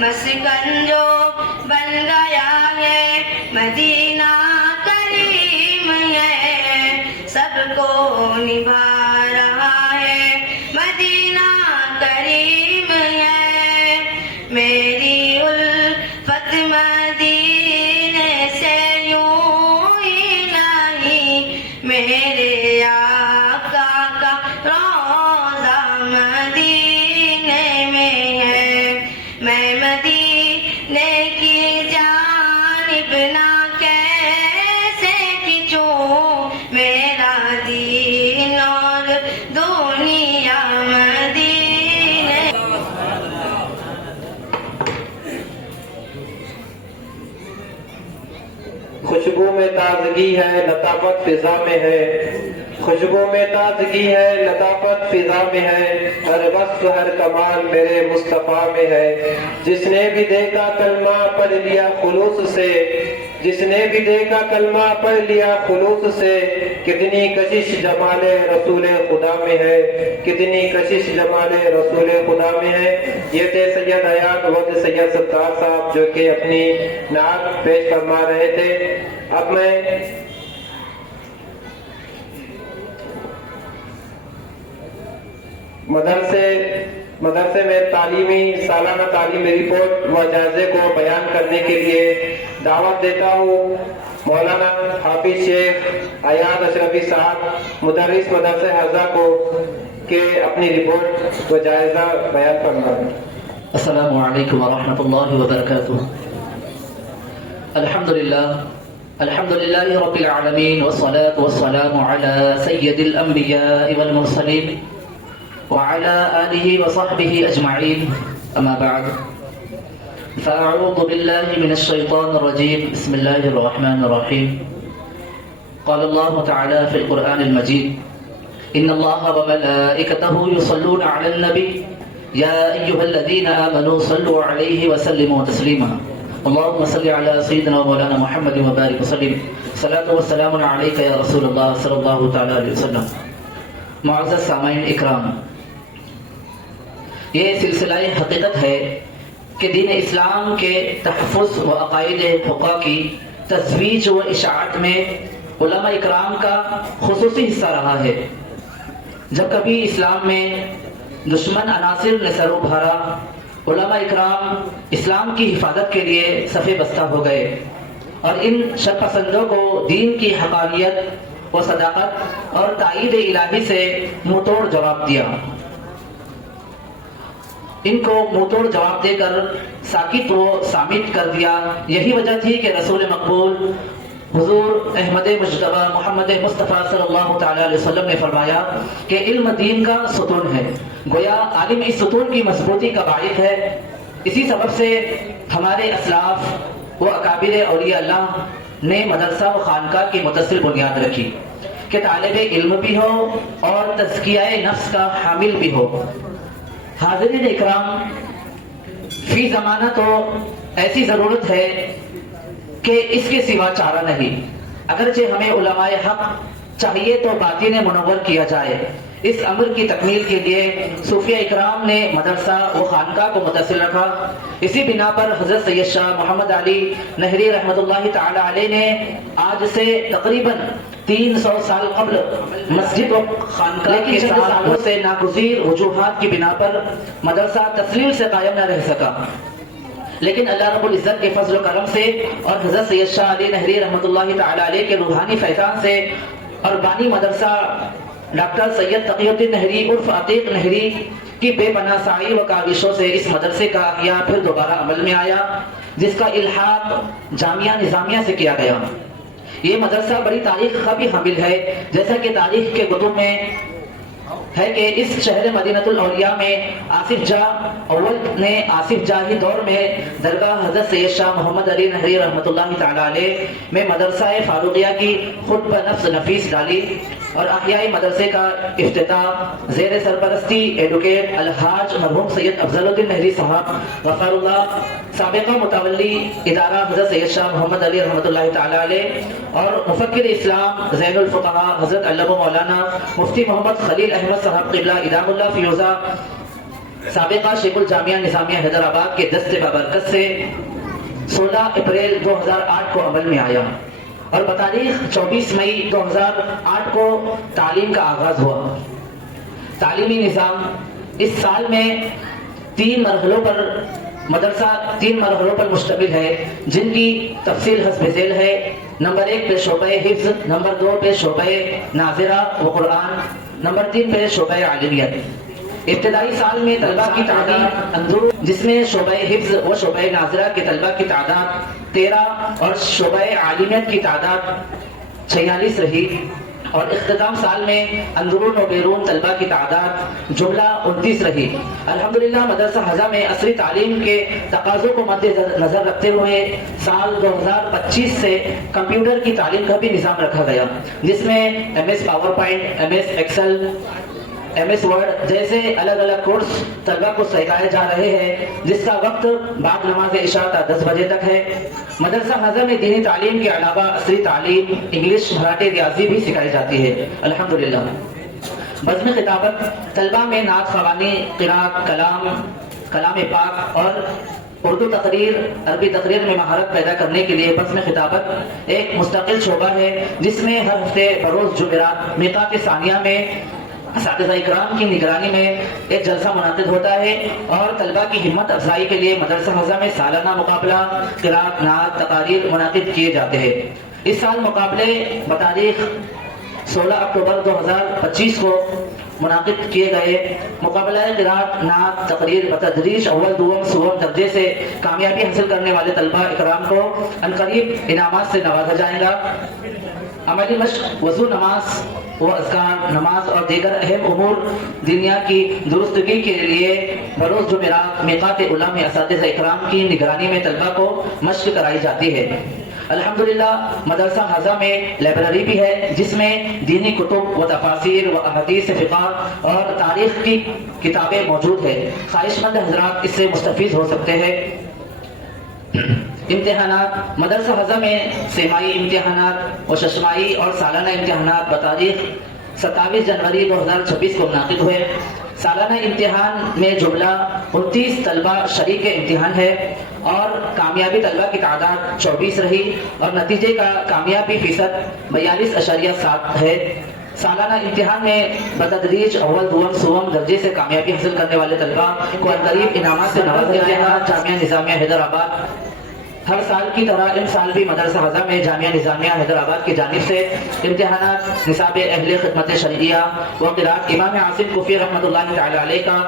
مسکن جو بن گیا ہے مدینہ کریم ہے سب کو نبھا رہا ہے مدینہ کریم ہے میری الفت مدینے سے یوں ہی نہیں میرے آقا کا روضہ مدینے میں ہے میں مدینے کی جانب نہ کیسے کھنچوں میرا دین اور دنیا مدینے خوشبو میں تازگی ہے لطافت فضا میں ہے خوشبو میں تازگی ہے لطافت فضا میں ہے ہر وصف ہر کمال میرے مصطفیٰ میں ہے جس نے بھی دیکھا کلمہ پڑھ لیا خلوص سے جس نے بھی دیکھا کلمہ پڑھ لیا خلوص سے کتنی کشش جمال رسول خدا میں ہے کتنی کشش جمال رسول خدا میں ہے یہ تھے سید حیات وقت سید ستار صاحب جو کہ اپنی نعت پیش فرما رہے تھے اب میں مدرسے میں تعلیمی سالانہ تعلیمی رپورٹ و جائزے کو بیان کرنے کے لیے دعوت دیتا ہوں مولانا حافظ شیخ ایاز اشرفی صاحب مدرس مدرسہ حضرہ کو کہ اپنی رپورٹ و جائزہ بیان فرمائیں. السلام علیکم ورحمۃ اللہ وبرکاتہ. الحمد للہ رب العالمین والصلاة والسلام علی سید الانبیاء والمرسلین وعلى آله وصحبه أجمعين أما بعد فأعوذ بالله من الشيطان الرجيم بسم الله الرحمن الرحيم قال الله تعالى في القرآن المجيد إن الله وملائكته يصلون على النبي يا أيها الذين آمنوا صلوا عليه وسلموا تسليما اللهم صل على سيدنا ومولانا محمد وبارك وسلم صلاة والسلام عليك يا رسول الله صلى الله تعالى عليه وسلم. معزز سامعین اکرام، یہ سلسلہ حقیقت ہے کہ دین اسلام کے تحفظ و عقائد فقہ کی ترویج و اشاعت میں علماء اکرام کا خصوصی حصہ رہا ہے. جب کبھی اسلام میں دشمن عناصر نے سر ابھارا علماء اکرام اسلام کی حفاظت کے لیے صف بستہ ہو گئے اور ان شر پسندوں کو دین کی حقانیت و صداقت اور تائید الہی سے منہ توڑ جواب دیا. ان کو منہ توڑ جواب دے کر ساکت و صامت کر دیا. یہی وجہ تھی کہ رسول مقبول حضور احمد مجتبی محمد مصطفیٰ صلی اللہ تعالی علیہ وسلم نے فرمایا کہ علم دین کا ستون ہے. گویا عالم اس ستون کی مضبوطی کا باعث ہے. اسی سبب سے ہمارے اسلاف و اکابر اولیاء اللہ نے مدرسہ و خانقاہ کی متصل بنیاد رکھی کہ طالب علم بھی ہو اور تزکیہ نفس کا حامل بھی ہو. حاضرین اکرام، فی زمانہ تو ایسی ضرورت ہے کہ اس کے سوا چارہ نہیں. اگرچہ ہمیں علماء حق چاہیے تو باطن منور کیا جائے. اس امر کی تکمیل کے لیے صوفیہ اکرام نے مدرسہ و خانقاہ کو متصل رکھا. اسی بنا پر حضرت سید شاہ محمد علی نہری رحمۃ اللہ تعالی علیہ نے آج سے تقریباً 300 سال قبل مسجد و خانقاہ کے ساتھ سے ناگزیر وجوہات کی بنا پر مدرسہ تسلیل سے قائم نہ رہ سکا. لیکن اللہ رب العزت کے فضل و کرم سے اور حضرت سید شاہ علی نہری رحمۃ اللہ تعالی علیہ کے روحانی فیضان سے اور بانی مدرسہ ڈاکٹر سید تقی الدین نہری عرف عتیق نہری کی بے پناہ سعی و کاوشوں سے اس مدرسے کا احیاء پھر دوبارہ عمل میں آیا، جس کا الحاق جامعہ نظامیہ سے کیا گیا. یہ مدرسہ بڑی تاریخ کا بھی حامل ہے، جیسا کہ تاریخ کے کتب میں ہے کہ اس شہر مدینہ الاولیاء میں آصف جاہ اول نے آصف جاہی دور میں درگاہ حضرت سید شاہ محمد علی نہری رحمۃ اللہ تعالی علیہ میں مدرسہ فاروقیہ کی خود بنفس نفیس ڈالی اور احیائی مدرسے کا افتتاح زیر سرپرستی ایڈوکیٹ الحاج مرحوم سید افضل الدین نہری صاحب غفار اللہ، سابقہ متولی ادارہ حضرت سید شاہ محمد علی رحمۃ اللہ تعالی علیہ، اور مفکر اسلام زین الفقہاء حضرت علامہ مولانا مفتی محمد خلیل احمد صاحب قبلہ ادام اللہ فیوزہ سابقہ شیخ الجامعہ نظامیہ حیدرآباد کے دست بابرکت سے 16 اپریل 2008 کو عمل میں آیا اور بتاریخ 24 مئی 2008 کو تعلیم کا آغاز ہوا۔ تعلیمی نظام اس سال میں 3 مرحلوں پر مدرسہ 3 مرحلوں پر مشتمل ہے، جن کی تفصیل حسب ذیل ہے۔ نمبر 1 پہ شعبہ حفظ، نمبر 2 پہ شعبہ ناظرہ و قرآن، نمبر 3 پہ شعبہ عالمیت۔ ابتدائی سال میں طلبہ کی تعداد اندرون، جس میں شعبہ حفظ و شعبہ ناظرہ کے طلبہ کی تعداد 13 اور شعبہ عالمیت کی تعداد 46 رہی، اور اختتام سال میں اندرون و بیرون طلبہ کی تعداد جملہ 29 رہی۔ الحمدللہ مدرسہ حضا میں عصری تعلیم کے تقاضوں کو مد نظر رکھتے ہوئے سال 2025 سے کمپیوٹر کی تعلیم کا بھی نظام رکھا گیا، جس میں MS PowerPoint, MS Excel, MS Word جیسے الگ الگ کورس طلبہ کو سکھائے جا رہے ہیں، جس کا وقت بعد نماز عشاء تا 10 بجے تک ہے۔ مدرسہ حضا میں دینی تعلیم کے علاوہ عصری تعلیم، انگلش، مراٹھی، ریاضی بھی سکھائی جاتی ہے الحمدللہ۔ بزم خطابت طلبہ میں نعت خوانی، قرات، کلام پاک اور اردو تقریر، عربی تقریر میں مہارت پیدا کرنے کے لیے بزم خطابت ایک مستقل شعبہ ہے، جس میں ہر ہفتے بروز جمعرات میقات ثانیہ میں اساتذہ اکرام کی نگرانی میں ایک جلسہ منعقد ہوتا ہے، اور طلبہ کی ہمت افزائی کے لیے مدرسہ حضا میں سالانہ مقابلہ، قرات، نعت، تقاریر منعقد کیے جاتے ہیں۔ اس سال مقابلے بتاریخ 16 اکتوبر 2025 کو منعقد کیے گئے۔ مقابلہ قرات، نعت، تقریر بتدریج اول، دوم، سوم درجے سے کامیابی حاصل کرنے والے طلبہ اکرام کو عنقریب انعامات سے نوازا جائے گا۔ عملی مشق، وضو، نماز و اذکار، نماز اور دیگر اہم امور دنیا کی درستگی کے لیے بروز جمعرات میقات اولیٰ میں اساتذہ اکرام کی نگرانی میں طلبہ کو مشق کرائی جاتی ہے۔ الحمدللہ مدرسہ حضا میں لائبریری بھی ہے، جس میں دینی کتب و تفاسیر و احادیث فقہ اور تاریخ کی کتابیں موجود ہیں۔ خواہش مند حضرات اس سے مستفید ہو سکتے ہیں۔ امتحانات مدرسہ حضا میں سیمائی امتحانات و ششمائی اور سالانہ امتحانات بتاریخ 27 جنوری 2026 کو منعقد ہوئے۔ سالانہ امتحان میں جملہ 29 طلبہ شریک امتحان ہے، اور کامیابی طلبہ کی تعداد 24 رہی، اور نتیجے کا کامیابی فیصد 42.7 ہے۔ سالانہ امتحان میں بتدریج اول، دوم، سوم درجے سے کامیابی حاصل کرنے والے طلبہ کو عنقریب انعامات سے نوازا جائے گا۔ جامعہ نظامیہ حیدرآباد ہر سال کی طرح ان سال بھی مدرسہ حضا میں جامعہ نظامیہ حیدرآباد کی جانب سے امتحانات نصاب اہل خدمت شرعیہ و قرات امام عاصم کوفی رحمۃ اللہ تعالی علیہ کا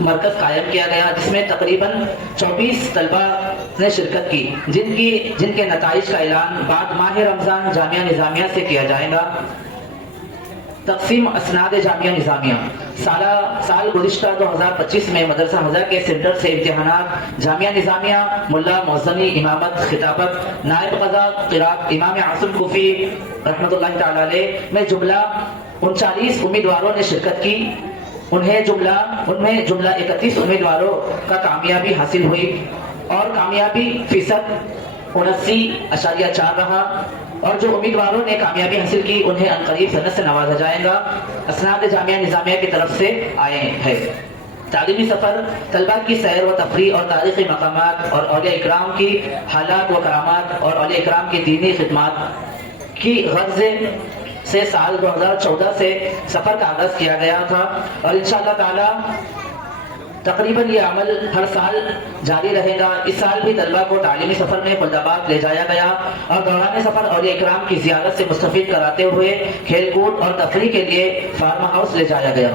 مرکز قائم کیا گیا، جس میں تقریباً 24 طلبہ نے شرکت کی، جن کے نتائج کا اعلان بعد ماہ رمضان جامعہ نظامیہ سے کیا جائے گا۔ تقسیم اسناد جامعہ نظامیہ سال گزشتہ 2025 میں مدرسہ حضا کے سینٹر سے امتحانات جامعہ نظامیہ ملا معظمی امامت خطابت نائب قضا قرات امام عاصم کوفی رحمۃ اللہ تعالی علیہ میں جملہ 39 امیدواروں نے شرکت کی۔ ان میں جملہ 31 امیدواروں کا کامیابی حاصل ہوئی، اور کامیابی فیصد 79.4 رہا، اور جو امیدواروں نے کامیابی حاصل کی انہیں عنقریب سند سے نوازا جائے گا۔ اسناد جامعہ نظامیہ کی طرف سے آئے ہیں۔ تعلیمی سفر طلبہ کی سیر و تفریح اور تاریخی مقامات اور اولیاء اکرام کی حالات و کرامات اور اولیاء اکرام کی دینی خدمات کی غرض سے سال 2014 سے سفر کا آغاز کیا گیا تھا، اور انشاءاللہ تعالی تقریباً یہ عمل ہر سال جاری رہے گا۔ اس سال بھی طلبہ کو تعلیمی سفر میں خلد آباد لے جایا گیا، اور دوران سفر اولیاء اکرام کی زیارت سے مستفید کراتے ہوئے کھیل کود اور تفریح کے لیے فارم ہاؤس لے جایا گیا۔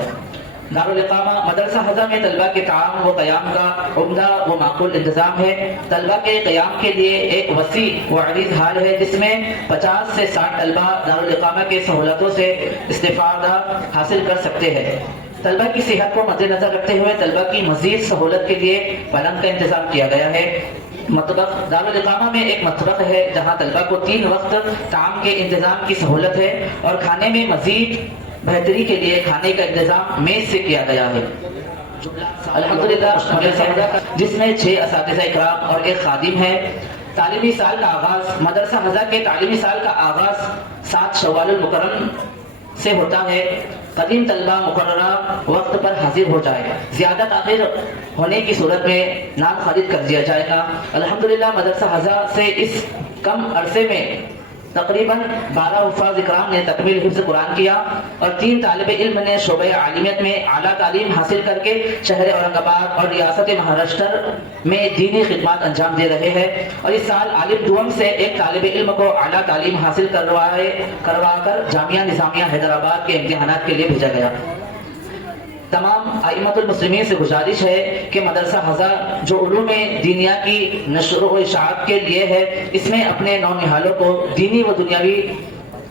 دارالاقامہ مدرسہ حضا میں طلبہ کے تعام و قیام کا عمدہ و معقول انتظام ہے۔ طلبہ کے قیام کے لیے ایک وسیع و عریض ہال ہے، جس میں 50 سے 60 طلبہ دارالاقامہ کے سہولتوں سے استفادہ حاصل کر سکتے ہیں۔ طلبہ کی صحت کو مد نظر رکھتے ہوئے طلبہ کی مزید سہولت کے لیے پلنگ کا انتظام کیا گیا ہے۔ مطبخ دارالاقامہ میں ایک مطبخ ہے، جہاں طلبہ کو 3 وقت طعام کے انتظام کی سہولت ہے، اور کھانے میں مزید بہتری کے لیے کھانے کا انتظام میز سے کیا گیا ہے۔ الحمدللہ مدرسہ حضا جس میں 6 اساتذہ اکرام اور 1 خادم ہے۔ تعلیمی سال کا آغاز مدرسہ حضا کے تعلیمی سال کا آغاز 7 شوال المکرم سے ہوتا ہے۔ قدیم طلبہ مقررہ وقت پر حاضر ہو جائے، زیادہ تاخیر ہونے کی صورت میں نام خارج کر دیا جائے گا۔ الحمدللہ مدرسہ حضا سے اس کم عرصے میں تقریباً 12 حفاظ اکرام نے تکمیل حفظ قرآن کیا اور 3 طالب علم نے شعبہ عالمیت میں اعلیٰ تعلیم حاصل کر کے شہر اورنگ آباد اور ریاست مہاراشٹر میں دینی خدمات انجام دے رہے ہیں۔ اور اس سال عالم دوم سے ایک طالب علم کو اعلیٰ تعلیم حاصل کروا کر جامعہ نظامیہ حیدرآباد کے امتحانات کے لیے بھیجا گیا۔ تمام ائمۃ المسلمین سے گزارش ہے کہ مدرسہ حضا جو علوم دینیہ کی نشر و اشاعت کے لیے ہے، اس میں اپنے نونہالوں کو دینی و دنیاوی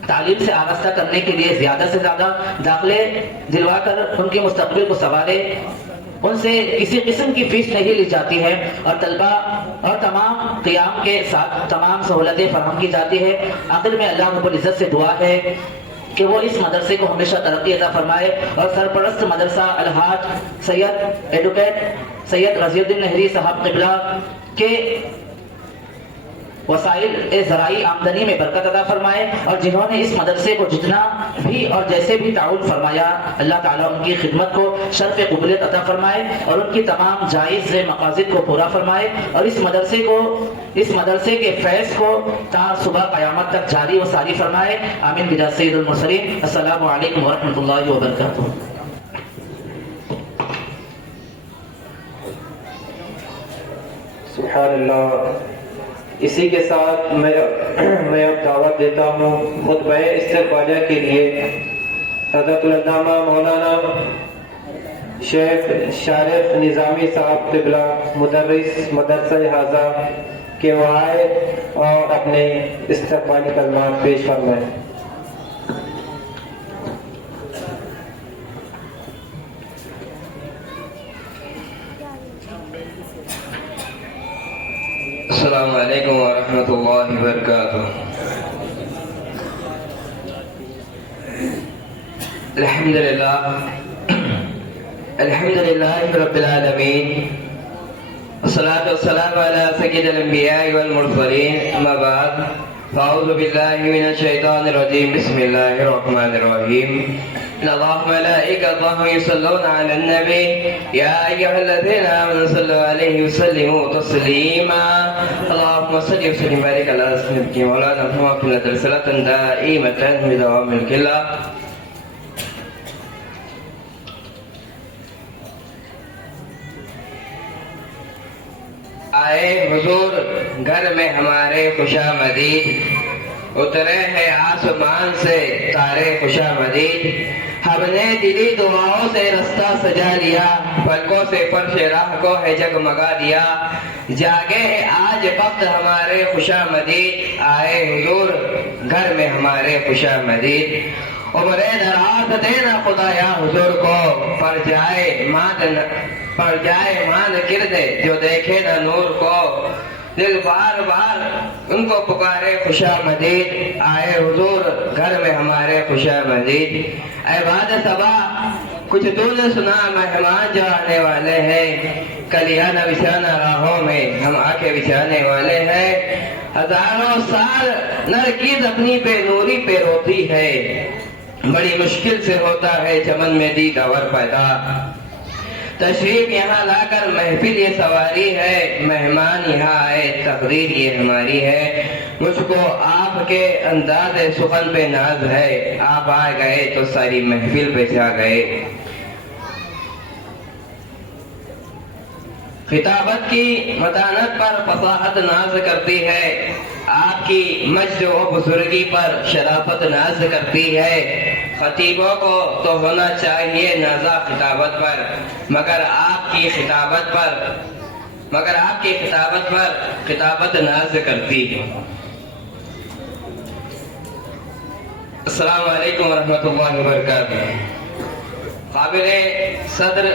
تعلیم سے آراستہ کرنے کے لیے زیادہ سے زیادہ داخلے دلوا کر ان کے مستقبل کو سنوارے۔ ان سے کسی قسم کی فیس نہیں لی جاتی ہے اور طلبہ اور تمام قیام کے ساتھ تمام سہولتیں فراہم کی جاتی ہے۔ آخر میں اللہ رب العزت سے دعا ہے کہ وہ اس مدرسے کو ہمیشہ ترقی عطا فرمائے اور سرپرست مدرسہ الحاج سید ایڈوکیٹ سید رضی الدین نہری صاحب قبلہ کے وسائل ذرائع آمدنی میں برکت عطا فرمائے، اور جنہوں نے اس مدرسے کو جتنا بھی اور جیسے بھی تعاون فرمایا، اللہ تعالیٰ ان کی خدمت کو شرف قبولیت عطا فرمائے اور ان کی تمام جائز مقاصد کو پورا فرمائے، اور اس مدرسے کے فیض کو تا صبح قیامت تک جاری و ساری فرمائے۔ آمین بجاہ سید المرسلین۔ السلام علیکم ورحمۃ اللہ وبرکاتہ۔ سبحان اللہ۔ اسی کے ساتھ میں اب دعوت دیتا ہوں خطبہ استقبالیہ کے لیے حضرت العلامہ مولانا شیخ شارف نظامی صاحب قبلہ مدرس مدرسہ حضا کے وہ آئے اور اپنے استقبالی کلمات پیش فرمائیں۔ السلام علیکم ورحمۃ اللہ وبرکاتہ۔ الحمد للہ رب العالمین، والصلاة والسلام علی سید الانبیاء والمرسلین، اما بعد، فاعوذ باللہ من الشیطان الرجیم، بسم اللہ الرحمن الرحیم۔ ان اللہ ملائکتہ یصلون علی النبی یا ایھا الذین آمنوا صلوا علیہ وسلموا تسلیما۔ اللہم صل وسلم وبارک علی سیدنا مولانا محمد صلاۃ دائمۃ بدوام ملک اللہ۔ آئے حضور گھر میں ہمارے خوشامدید، اترے ہیں آسمان سے تارے خوشامدید، ہم نے دلی دعاؤں سے رستہ سجا لیا، پلکوں سے فرش راہ کو ہے جگمگا دیا، جاگے ہیں آج وقت ہمارے خوشامدید، آئے حضور گھر میں ہمارے خوشامدید۔ عمر دراز دینا خدایا حضور کو، پر جائے مان گردے جو دیکھے نہ نور کو، دل بار بار ان کو پکارے خوشامدید، آئے حضور گھر میں ہمارے خوشامدید۔ اے باد صبا کچھ تو نے سنا، مہمان جو آنے والے ہیں، کلیانہ بچھانا راہوں میں ہم آ کے بچھانے والے ہیں، ہزاروں سال نرگس اپنی بے نوری پہ روتی ہے، بڑی مشکل سے ہوتا ہے چمن میں دیداور پیدا، تشریف یہاں لا کر محفل یہ سواری ہے، مہمان یہاں آئے تقدیر یہ ہماری ہے، مجھ کو آپ کے انداز سخن پہ ناز ہے، آپ آ گئے تو ساری محفل پہ چھا گئے۔ خطابت کی متانت پر فصاحت ناز کرتی ہے، آپ کی مجد و بزرگی پر شرافت ناز کرتی ہے، خطیبوں کو تو ہونا چاہیے نازا خطابت پر، مگر آپ کی خطابت پر خطابت ناز کرتی ہے۔ السلام علیکم ورحمۃ اللہ وبرکاتہ۔ قابل صدر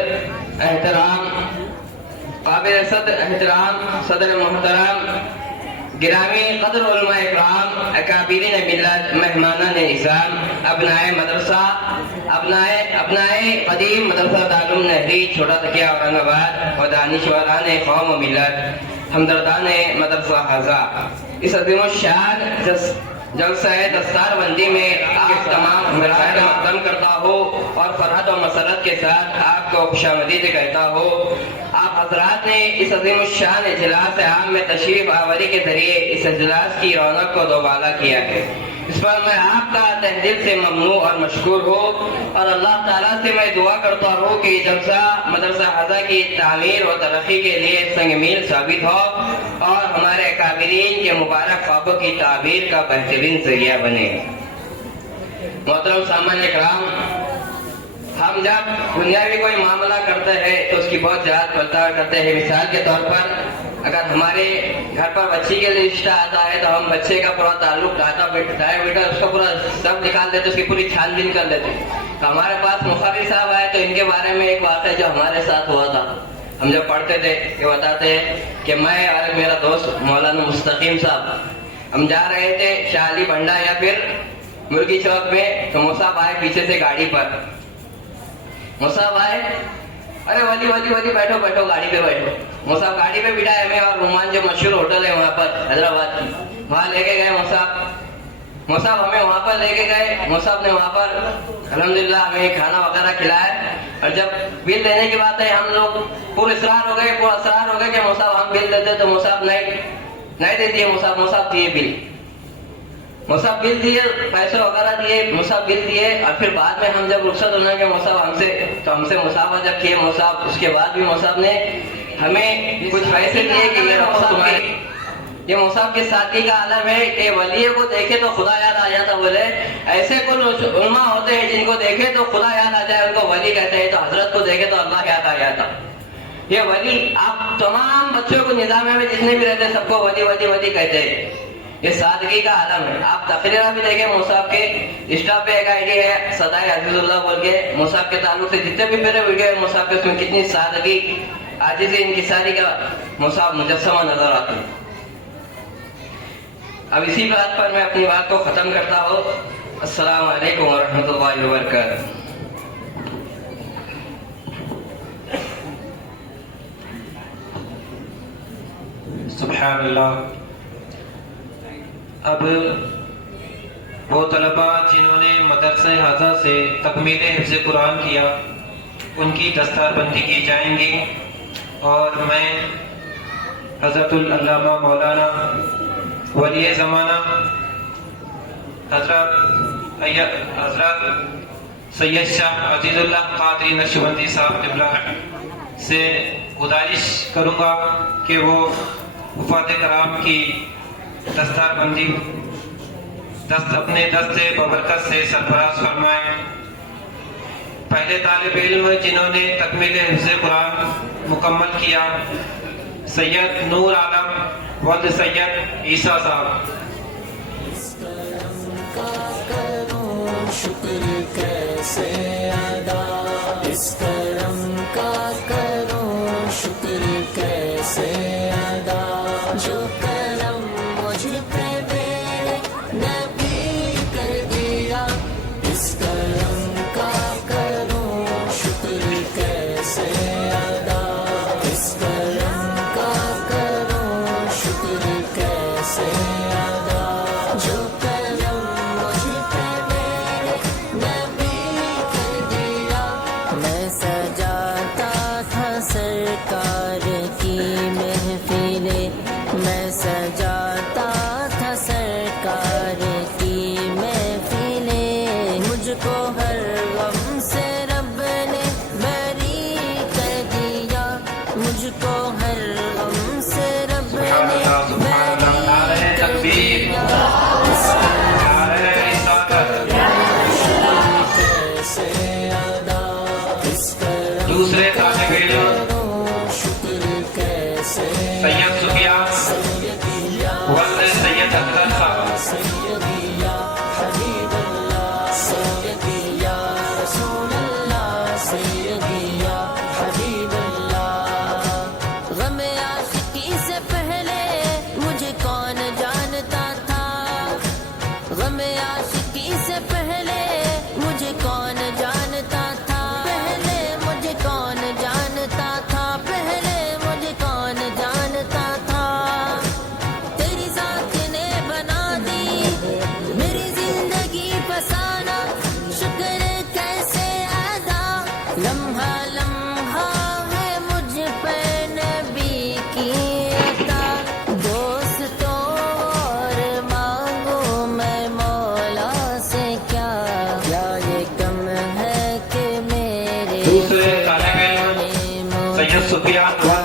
احترام صدر محترم، گرامی قدر علماء اکرام، اکابرین ملت، مہمانان اعظام، ابنائے مدرسہ، ابنائے قدیم مدرسہ دارالعلوم نہری چھوٹا تکیہ اورنگ آباد، و دانشوران قوم و ملت، ہمدردان مدرسہ حضا، اس عظیم الشان जलसा दस्तार बंदी में आप तमाम हमारा मकदम करता हो और फरहत और मसरत के साथ आपको खुशामदीद कहता हो। आप हजरात ने इस अजीम शान इजलास आम में तशरीफ आवरी के जरिए इस इजलास की रौनक को दोबाला किया है। इस पर मैं आपका तहे दिल से ममनू और मशकूर हूँ और अल्लाह ताला से मैं दुआ करता हूँ कि जलसा मदरसा हज़ा की तामीर और तरक्की के लिए संग मील साबित हो और हमारे काबिरीन के मुबारक ख्वाबों की ताबीर का बेहतरीन जरिया बने। मोहतरम सामान्य कराम, हम जब दुनियावी कोई मामला करते हैं तो उसकी बहुत जांच पड़ताल करते हैं। मिसाल के तौर पर अगर हमारे घर पर बच्ची के लिए रिश्ता आता है तो हम बच्चे का पूरा ताल्लुक दादा बेटा उसका पूरा सब निकाल देते, उसकी पूरी छानबीन कर लेते। तो हमारे पास मुखर्रिर साहब आए तो इनके बारे में एक बात है जो हमारे साथ हुआ था। हम जब पढ़ते थे ये बताते हैं कि मैं और मेरा दोस्त मौलाना मुस्तकीम साहब हम जा रहे थे शाली भंडा या फिर मुर्गी चौक में, तो मुसाब आए पीछे से गाड़ी पर। मुसाब आए, अरे वली वली वली बैठो बैठो गाड़ी पे बैठो। मुसाब गाड़ी पे बिठाए हमें और रोमान जो मशहूर होटल है वहाँ पर हैदराबाद की, वहाँ लेके गए। मुसाब हमें वहाँ पर लेके गए। मुसाब ने वहाँ पर अल्हम्दुलिल्लाह हमें खाना वगैरह खिलाया और जब बिल देने की बात है हम लोग पूरे इसरार हो गए कि मुसाब हम बिल देते, तो मुसाब नहीं दे दिए। मुसाब दिए बिल, मुसाब बिल दिए, पैसे वगैरह दिए, मुसाब बिल दिए। और फिर बाद में हम जब रुखसत होने के मुसाब हमसे मुसाफा जब किए मुसाब, उसके बाद भी मुसाब ने हमें कुछ पैसे दिए कि ये रखो तुम्हारे। ये मुसाब के साथी का आलम है कि वली को देखे तो खुदा याद आ जाता। बोले ऐसे कुछ उलमा होते हैं जिनको देखे तो खुदा याद आ जाए, उनको वली कहते हैं। तो हजरत को देखे तो अल्लाह याद आ जाता। ये वली, आप तमाम बच्चों को निजाम में जितने भी रहते हैं सबको वली वली वली कहते हैं। ये सादगी का आलम है। आप तकरीरा भी देखें, मुसाब के इंस्टा पे एक आईडी है सदाई अजीजुल्लाह बोल के, मुसाब के ताल्लुक से जितने भी मेरे वीडियो है मुसाब के, उसमें कितनी सादगी आजिज़ी इंकिसारी का मुसाब मुजस्समा नजर आती है। अब इसी बात पर मैं अपनी बात को खत्म करता हूँ। अस्सलाम वालेकुम वरहमतुल्लाहि वबरकातुहू। सुब्हानअल्लाह। अब वो तलबा जिन्होंने मदरसा हज़ा से तकमील हिफ्ज़ कुरान किया उनकी दस्तारबंदी की जाएंगी और मैं हज़रतुल अल्लामा मौलाना वली ज़माना हज़रत सैयद शाह अजीज़ुल्लाह क़ादरी नक्शबंदी साहब क़िबला से गुजारिश करूँगा कि वो वफ़ाद कराम की दस्तारबंदी अपने दस्ते बबरकत से सरफराज फरमाएं। पहले तालिब इल्म जिन्होंने तकमील हिफ्ज़ कुरान मुकम्मल किया सैयद नूर आलम वल्द सैयद ईसा साहब। शुक्र कैसे अदा इस करम का करो, शुक्र कैसे अदा जो करम मुझ पे मेरे नबी कर दिया। इस करम का करो शुक्र कैसे अदा, इस करम का करो शुक्र कैसे अदा जो करम मुझ पे मेरे नबी कर दिया। मैं सजाता था सरकार की महफिले, मैं सजाता था सरकार की महफिले। मुझको हर गम से रब ने बरी कर दिया, मुझको हर गम से रब ने बरी कर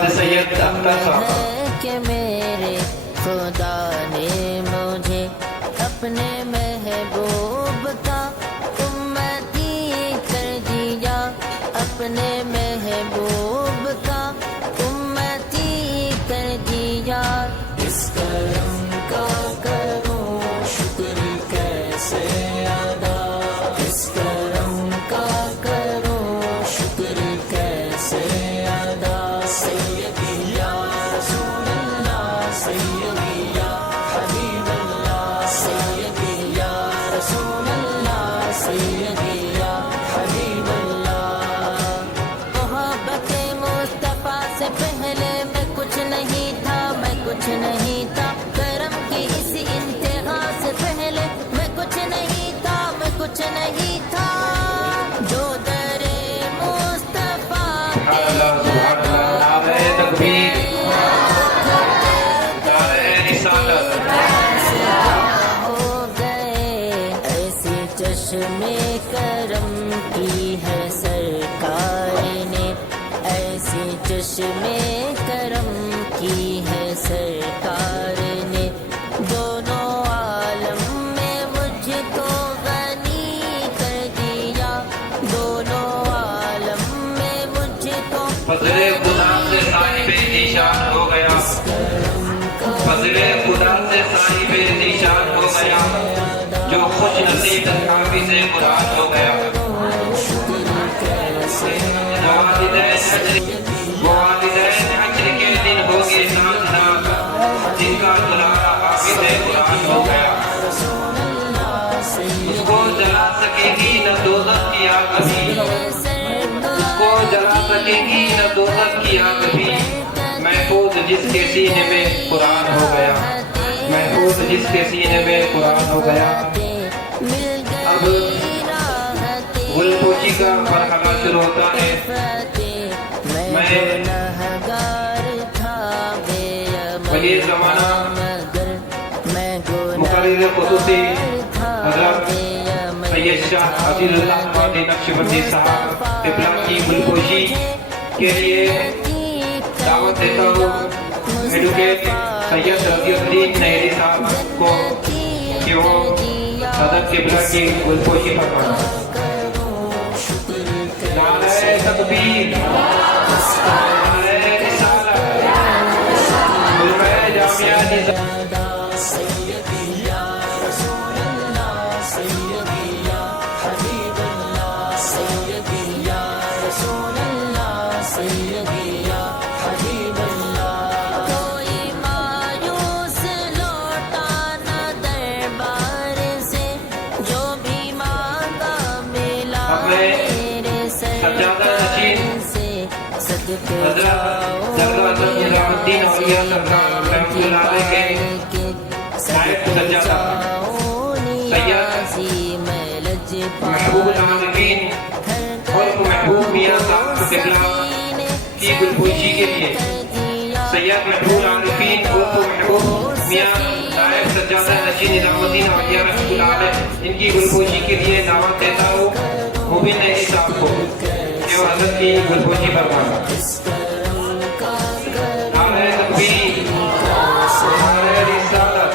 جناب سید اختر صاحب. کہ میرے خدا نے مجھے اپنے محبوب کا امتی کر دیا، اپنے محبوب کا امتی کر دیا. اس کرم کا کروں شکر کیسے ادا، اس کرم کا کروں شکر کیسے ادا. سیدی یا رسول اللہ، سیدی یا حبیب اللہ، سیدی یا رسول اللہ، سیدی یا حبیب اللہ. محبت مصطفیٰ سے پہلے میں کچھ نہیں تھا، میں کچھ نہیں تھا. کرم کی اس انتہا سے پہلے میں کچھ نہیں تھا، میں کچھ نہیں تھا. جو در مصطفیٰ سبحان اللہ سبحان اللہ. نعرہ تکبیر، نعرہ رسالت. ہو گئے ایسی چشمے کرم کی ہے سرکار نے، ایسی چشمے کرم کی ہے سرکار نے. دونوں عالم میں مجھ کو غنی کر دیا، دونوں عالم میں مجھ کو فضل خدا سے صاحب نشان ہو گیا، فضل خدا سے صاحب نشان ہو گیا، جو خوش نصیب حافظ قرآن ہو گیا. والدین حشر کے دن ہوگے نازناک، جن کا دلارا حافظ قرآن ہو گیا. اس کو جلا سکے گی نہ دوزخ کی آگ کبھی، اس کو جلا سکے گی نہ دوزخ کی آگ کبھی. محفوظ جس کے سینے میں قرآن ہو گیا، محفوظ جس کے سینے میں قرآن ہو گیا. اب گل پوچی کا مرحلہ شروع ہوتا ہے. میں ولی زمانہ مقرر خصوصی حضرت سید شاہ عزیز اللہ مہدی نقشبندی صاحب قبلہ کی گلپوشی کے لیے دعوت دیتا ہوں ایڈوکیٹ سید رضی الدین نہری صاحب کو کہ وہ حضرت قبلہ کی گلپوشی فرمائیں. نعرہ تکبیر، نعرہ رسالت. علماء جامعہ نظام سیدی یا رسول اللہ، سیدی یا حبیب اللہ، سیدی یا رسول اللہ، سیدی یا حبیب اللہ. کوئی مایوس لوٹا نہ دربار سے، جو بھی مانگا ملا میرے سجادہ نشین سے. صدقے حضرت درگاہ حضرت نظام الدین اولیاء سرکار رحمۃ اللہ علیہ کے نائب سجادہ سید محبوب العالمین اور محبوب میاں صاحب قبلہ کی گلپوشی کے لیے سید محبوب العالمین اور محبوب میاں نائب سجادہ نشین نظام الدین اولیاء رحمۃ اللہ علیہ ان کی گلپوشی کے لیے دعوت دیتا ہوں مبین نہری صاحب کو کہ وہ حضرت کی گلپوشی فرمائیں. نعرہ تکبیر، نعرہ رسالت.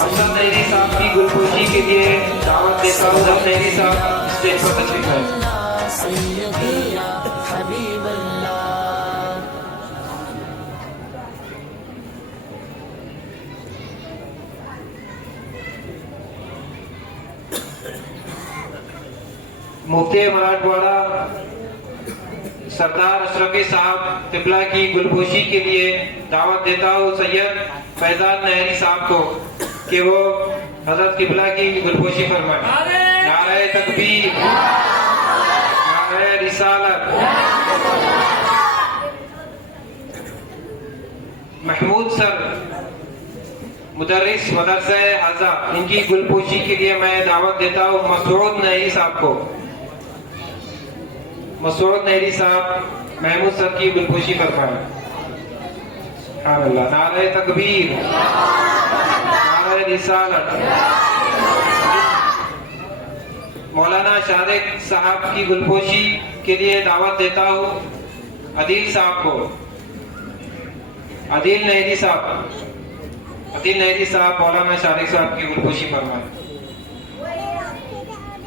افسر نہری صاحب کی گلپوشی کے لیے دعوت دیتا ہوں. حضرت نہری صاحب اسٹیج پر تشریف لائیں. سیدی یا حبیب اللہ. مفتی مراٹھواڑہ سردار اشرفی صاحب قبلہ کی گلپوشی کے لیے دعوت دیتا ہوں سید فیضان نہری صاحب کو کہ وہ حضرت قبلہ کی گلپوشی فرمائیں. نعرہ تکبیر، نعرہ رسالت. محمود سر مدرس مدرسہ حضا ان کی گلپوشی کے لیے میں دعوت دیتا ہوں مسعود نہری صاحب کو. مسعود نہری صاحب محمود سر کی گلپوشی فرمائیں. سبحان اللہ. نعرہ تکبیر، نعرہ رسالت. مولانا شارق صاحب کی گلپوشی کے لیے دعوت دیتا ہوں عدیل صاحب کو. عدیل نہری صاحب مولانا شارق صاحب کی گلپوشی فرمائیں.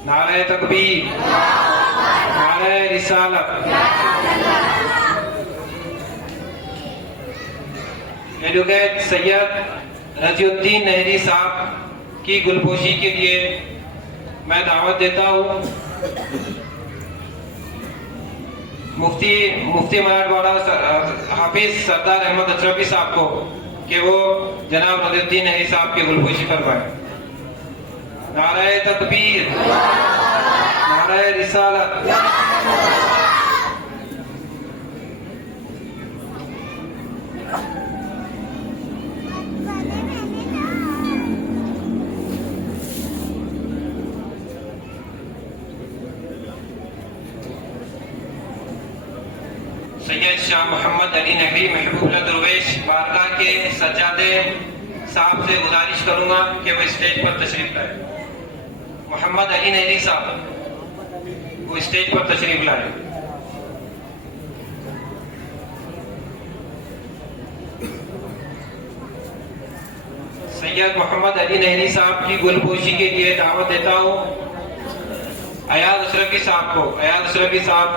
نعرہ تکبیر، نعرہ رسالت. ایڈوکیٹ سید رضی الدین نہری صاحب کی گلپوشی کے لیے میں دعوت دیتا ہوں مفتی مراٹھواڑہ حافظ سردار احمد اشرفی صاحب کو کہ وہ جناب رضی الدین نہری صاحب کی گلپوشی فرمائیں. نعرہ تکبیر، نعرہ رسالت. سید شاہ محمد علی نہری محبوب اللہ درویش بارگاہ کے سجادے صاحب سے گزارش کروں گا کہ وہ اسٹیج پر تشریف لائے. محمد علی نہری صاحب وہ اسٹیج پر تشریف لائے. سید محمد علی نہری صاحب کی گلپوشی کے لیے دعوت دیتا ہوں ایاز اشرفی صاحب کو. ایاز اشرفی صاحب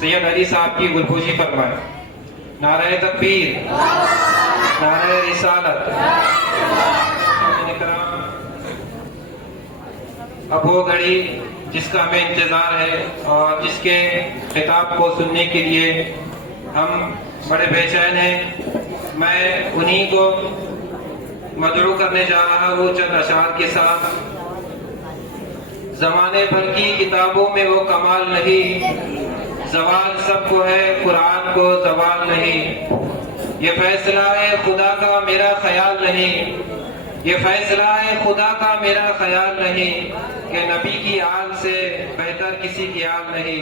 سید علی صاحب کی گلپوشی فرمائیں. نعرہ تکبیر، نعرہ رسالت. اب وہ گھڑی جس کا ہمیں انتظار ہے اور جس کے خطاب کو سننے کے لیے ہم بڑے بے چین ہیں. میں انہی کو مدعو کرنے جا رہا ہوں چند اشعار کے ساتھ. زمانے بھر کی کتابوں میں وہ کمال نہیں، زوال سب کو ہے قرآن کو زوال نہیں. یہ فیصلہ ہے خدا کا میرا خیال نہیں، یہ فیصلہ ہے خدا کا میرا خیال نہیں کہ نبی کی آل سے بہتر کسی کی آل نہیں،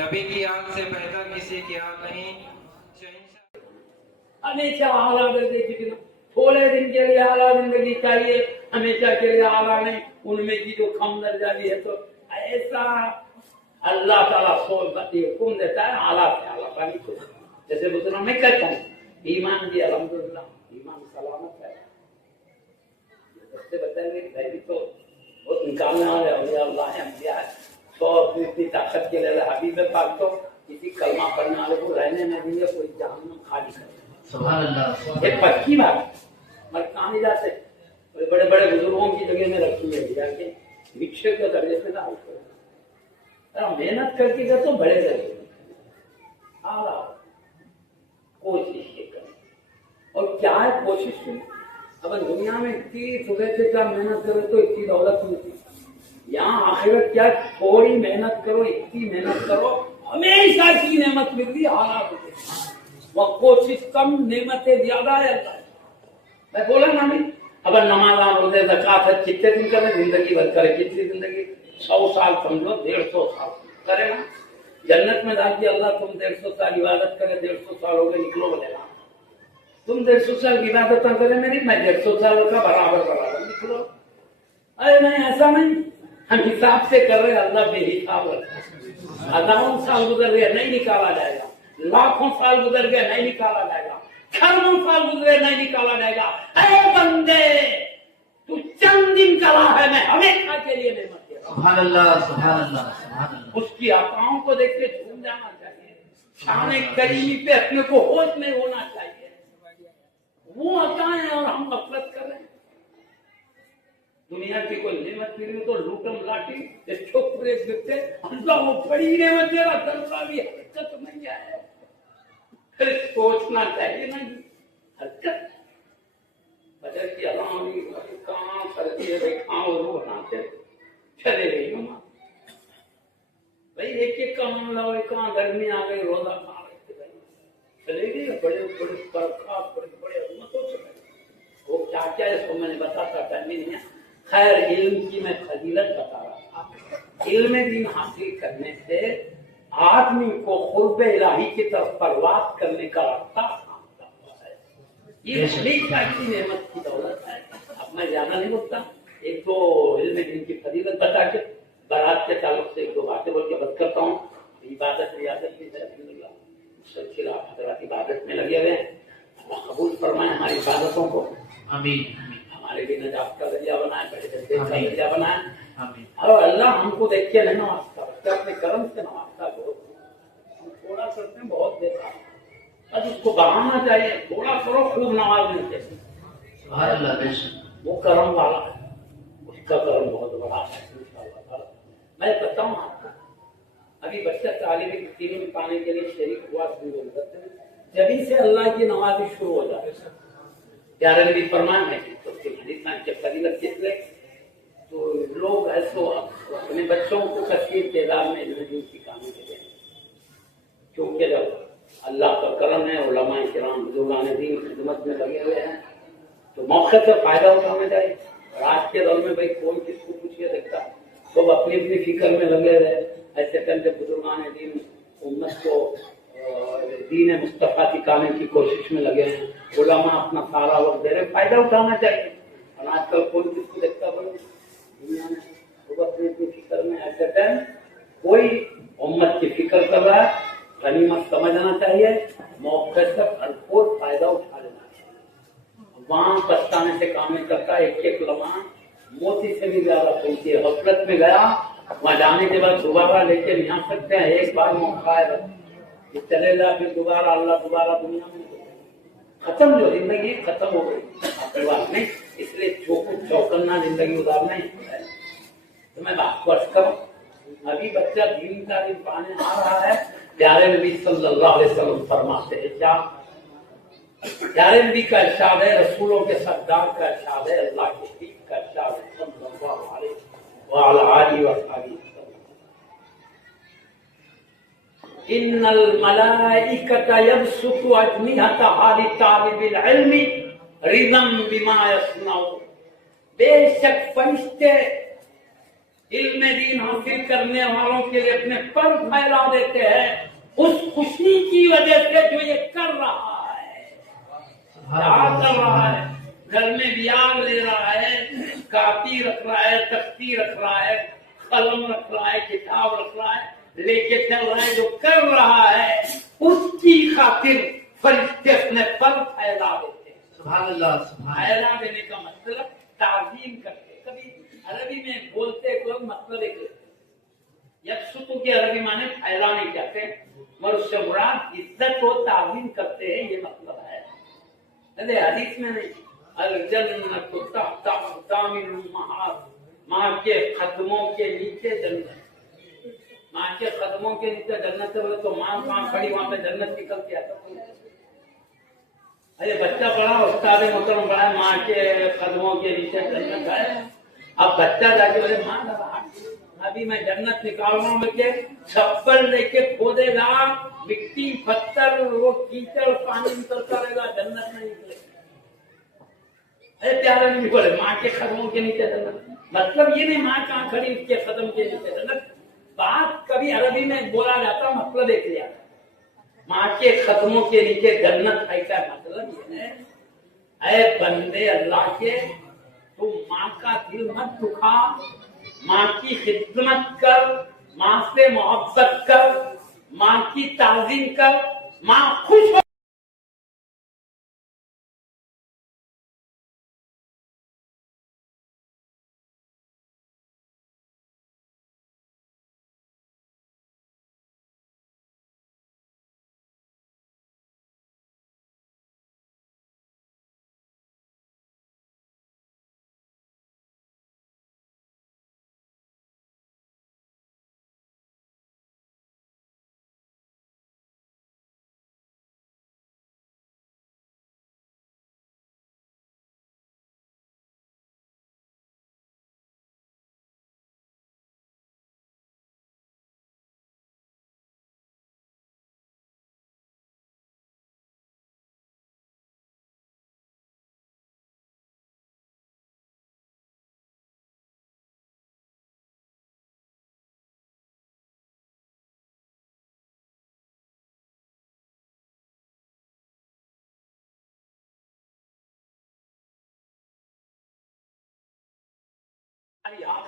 نبی کی آل سے بہتر کسی کی آل نہیں. ہمیشہ اعلیٰ دیکھیے کہ تھوڑے دن کے لیے اعلیٰ زندگی چاہیے، ہمیشہ کے لیے اعلیٰ نہیں. ان میں کی جو کم درجہ بھی ہے تو ایسا اللہ تعالیٰ سوچ حکم دیتا ہے اعلیٰ سے اعلیٰ پانی کو. جیسے مسلمان میں کہتا ہوں ایمان بھی الحمدللہ ایمان سلامت ہے. اس سے بتائیں گے کہ تو بہت نکالنے والے اولیاء اللہ ہے، انبیاء ہے. تو اتنی طاقت کے لیے حبیب پاک تو کسی کلمہ پڑھنے والے کو رہنے نہیں دیں گے، کوئی جہنم خالی کر. سبحان اللہ. یہ پکی بات ہے، مگر کہاں نہیں جاتے. بڑے بڑے بزرگوں کی جگہ میں رکھی ہے جا کے بھکشے کے درجے سے نہ محنت کر کے تو بڑے درجے کوشش یہ کریں. اور کیا ہے کوشش کی؟ اب دنیا میں اتنی صبح سے کیا محنت کرو تو اتنی دولت ملتی. یہاں آخرت کیا تھوڑی محنت کرو اتنی محنت کرو ہمیشہ کی نعمت ملتی. حالات وہ کوشش کم نعمتیں زیادہ ہے. میں بولا نا نہیں اب نماز روزے زکات ہے کتنے دن کرے زندگی بھر کرے. کتنی زندگی 100 سال سمجھو 150 سال کرے نا. جنت میں ڈال دیا اللہ تم 150 سال عبادت کرے 150 سال ہو گئے نکلو بولے نا. تم 150 سال کی عبادت نہ کرے میری میں 150 سال کا برابر نکلو. ارے نہیں ایسا نہیں، ہم حساب سے کر رہے اللہ بے حساب رکھتا. ہزاروں سال گزر گئے نہیں نکالا جائے گا، لاکھوں سال گزر گئے نہیں نکالا جائے گا، کروڑوں سال گزرے نہیں نکالا جائے گا. اے بندے تو چند دن کرا ہے میں ہمیشہ کے لیے نعمت دے رہا ہوں. سبحان اللہ، سبحان اللہ، سبحان اللہ. اس کی عطاؤں کو دیکھ کے جھوم جانا چاہیے. شان کریمی پہ اپنے کو ہوش نہیں ہونا چاہیے. وہ عطائیں اور ہم غفلت کر رہے ہیں. دنیا کی کوئی نعمت ملی تو لوٹم لاٹھی چھوکرے گرتے اللہ وہ بڑی نعمت دے رہا ضرورہ بھی حرکت نہیں ہے. پھر سوچنا چاہیے نا حرکت بدر کی علامہ کہاں کرتی ہے دیکھاں اور وہ بناتے چلے گئی ہوں بھائی ایک ایک کام لاؤ. کہاں گرمی آ گئی روزہ کھا رہے چلے گئی. بڑے بڑے برکات بڑے بڑے عظمتوں سے وہ کیا کیا اس کو میں نے بتاتا ٹائم نہیں ہے. خیر علم کی میں فضیلت بتا رہا تھا. علم دین حاصل کرنے سے آدمی کو قرب الہی کی طرف پرواز کرنے کا راستہ آسان ہوتا ہے. یہ ہمیشہ کی نعمت کی دولت ہے. اب میں زیادہ نہیں بولتا. ایک تو علم دین کی فضیلت بتا کے بارات کے تعلق سے ایک دو باتیں بول کے بات کرتا ہوں. عبادت ریاضت کی الحمدللہ مسلسل آپ حضرات عبادت میں لگے ہوئے ہیں. اللہ قبول فرمائے ہماری عبادتوں کو. آمین. ہمارے لیے نجات کا ذریعہ بنائے, بڑے جلدے کا ذریعہ بنائے. آمین. اور اللہ ہم کو دیکھ کے نہیں نوازتا, بچہ اپنے کرم سے نوازتا. بہت ہم تھوڑا کرتے ہیں, بہت دیتا ہے. بس اس کو بڑھانا چاہیے, تھوڑا کرو خوب نوازنے سے. سبحان اللہ. بے شک. وہ کرم والا ہے, اس کا کرم بہت بڑا ہے انشاءاللہ تعالی. میں بتاؤں آپ کو, ابھی بچہ طالب علم میں پانے کے لیے شریک ہوا شروع کرتے ہیں, جبھی سے اللہ کی نوازی شروع ہو جائے. پیارے نبی فرمان ہے تو کے فضیلت کس لے تو لوگ ایسو اپنے بچوں کو کثیر تعداد میں علم سکھانے کے لیے, کیونکہ جب اللہ کا کرم ہے, علماء کرام بزرگان دین خدمت میں لگے ہوئے ہیں تو موقع سے فائدہ اٹھانا چاہیے. اور آج کے دور میں بھائی کون کس کو پوچھ کے دیکھتا, سب اپنی اپنی فکر میں لگے ہوئے. ایسے کرتے بزرگان دین امت کو دین مصطفیٰ سکھانے کی کوشش میں لگے ہیں. علماء اپنا سارا وقت دے رہے, فائدہ اٹھانا چاہیے. اور آج کل کون کس کو دیکھتا بولے دنیا میں سب اپنی اپنی فکر میں. ایسے ٹائم کوئی امت کی فکر کر رہا ہے, غنیمت سمجھنا چاہیے, موقع سے بھرپور فائدہ اٹھا لینا چاہیے. وہاں پچھتانے سے کام نہیں کرتا. ایک ایک لمحہ موتی سے بھی زیادہ پہنچی ہے. غفلت میں گیا, وہاں جانے کے بعد دوبارہ لے کے نہیں آ سکتے ہیں. ایک بار موقع ہے, یہ چلے گا پھر دوبارہ اللہ دوبارہ دنیا میں ختم, جو زندگی ختم ہو گئی آپ بات نہیں. اس لیے چوکنا زندگی گزارنا ہی ہے. تو میں بات کو عرض کروں, ابھی بچہ دین کا دن پانے آ رہا ہے. پیارے نبی صلی اللہ علیہ وسلم فرماتے ہیں, کیا پیارے نبی کا ارشاد ہے, رسولوں کے سردار کا ارشاد ہے, اللہ کے حبیب کا ارشاد ہے صلی اللہ علیہ وعلی آلہ وصحبہ وسلم, ان الملائکۃ یبسط اجنحتها لطالب العلم رضا بما یصنع. بے شک فرشتے علم دین حاصل کرنے والوں کے لیے اپنے پر پھیلا دیتے ہیں اس خوشی کی وجہ سے جو یہ کر رہا ہے. کیا کر رہا ہے؟ گھر میں بیاگ لے رہا ہے, کاپی رکھ رہا ہے, تختی رکھ رہا ہے, قلم رکھ رہا ہے, کتاب رکھ رہا ہے, لے کے چل رہا ہے. جو کر رہا ہے اس کی خاطر فرشتے اپنے پر پھیلا دیتے ہیں. سبحان اللہ. سبحان پھیلا دینے کا مطلب تعظیم کرتے. کبھی عربی میں بولتے کوئی مطلب ایک یکسوتو کے عربی معنی پھیلانے کہتے ہیں, مگر اس سے مراد عزت و تعظیم کرتے ہیں, یہ مطلب ہے. حدیث میں نہیں, الجنت تحت اقدام الامہات, ماں کے قدموں کے نیچے جنت. ماں کے قدموں کے نیچے جنت ہے, بولے تو ماں کہاں کھڑی, وہاں پہ جنت نکلتی ہے. ارے بچہ پڑھا, استاد محترم پڑھا ہے, ماں کے قدموں کے نیچے جنت ہے. اب بچہ جا کے بولے ماں ابھی میں جنت نکال رہا ہوں, بچے چھپل لے کے کھودے گا, مٹی پتھر وہ کیچڑ پانی نکلتا رہے گا, جنت نہیں نکلے. ارے پیارے نہیں بولے ماں کے قدموں کے نیچے جنت, مطلب یہ نہیں ماں کہاں کھڑی اس کے قدم کے نیچے جنت. بات کبھی عربی میں بولا جاتا, مطلب دیکھ لیا, ماں کے قدموں کے نیچے جنت ہے. کا مطلب یہ ہے, اے بندے اللہ کے, تم ماں کا دل مت دکھا, ماں کی خدمت کر, ماں سے محبت کر, ماں کی تعظیم کر, ماں خوش ہو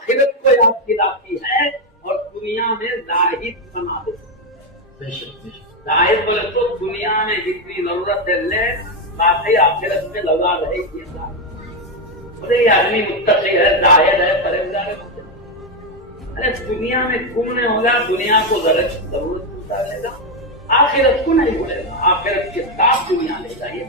आखिरत को याद दिलाती है और दुनिया में जाहिद बना देती है। जाहिद बोले तो दुनिया में जितनी जरूरत है ले, बाकी आखिरत में लगा रहेगी। बोले ये आदमी मुत्तकी है, जाहिद है, परहेजगार है। अरे दुनिया में घूमने होगा, दुनिया को जरूरत लेगा, आखिरत को नहीं भूलेगा। आखिरत के साथ दुनिया लेगा ये।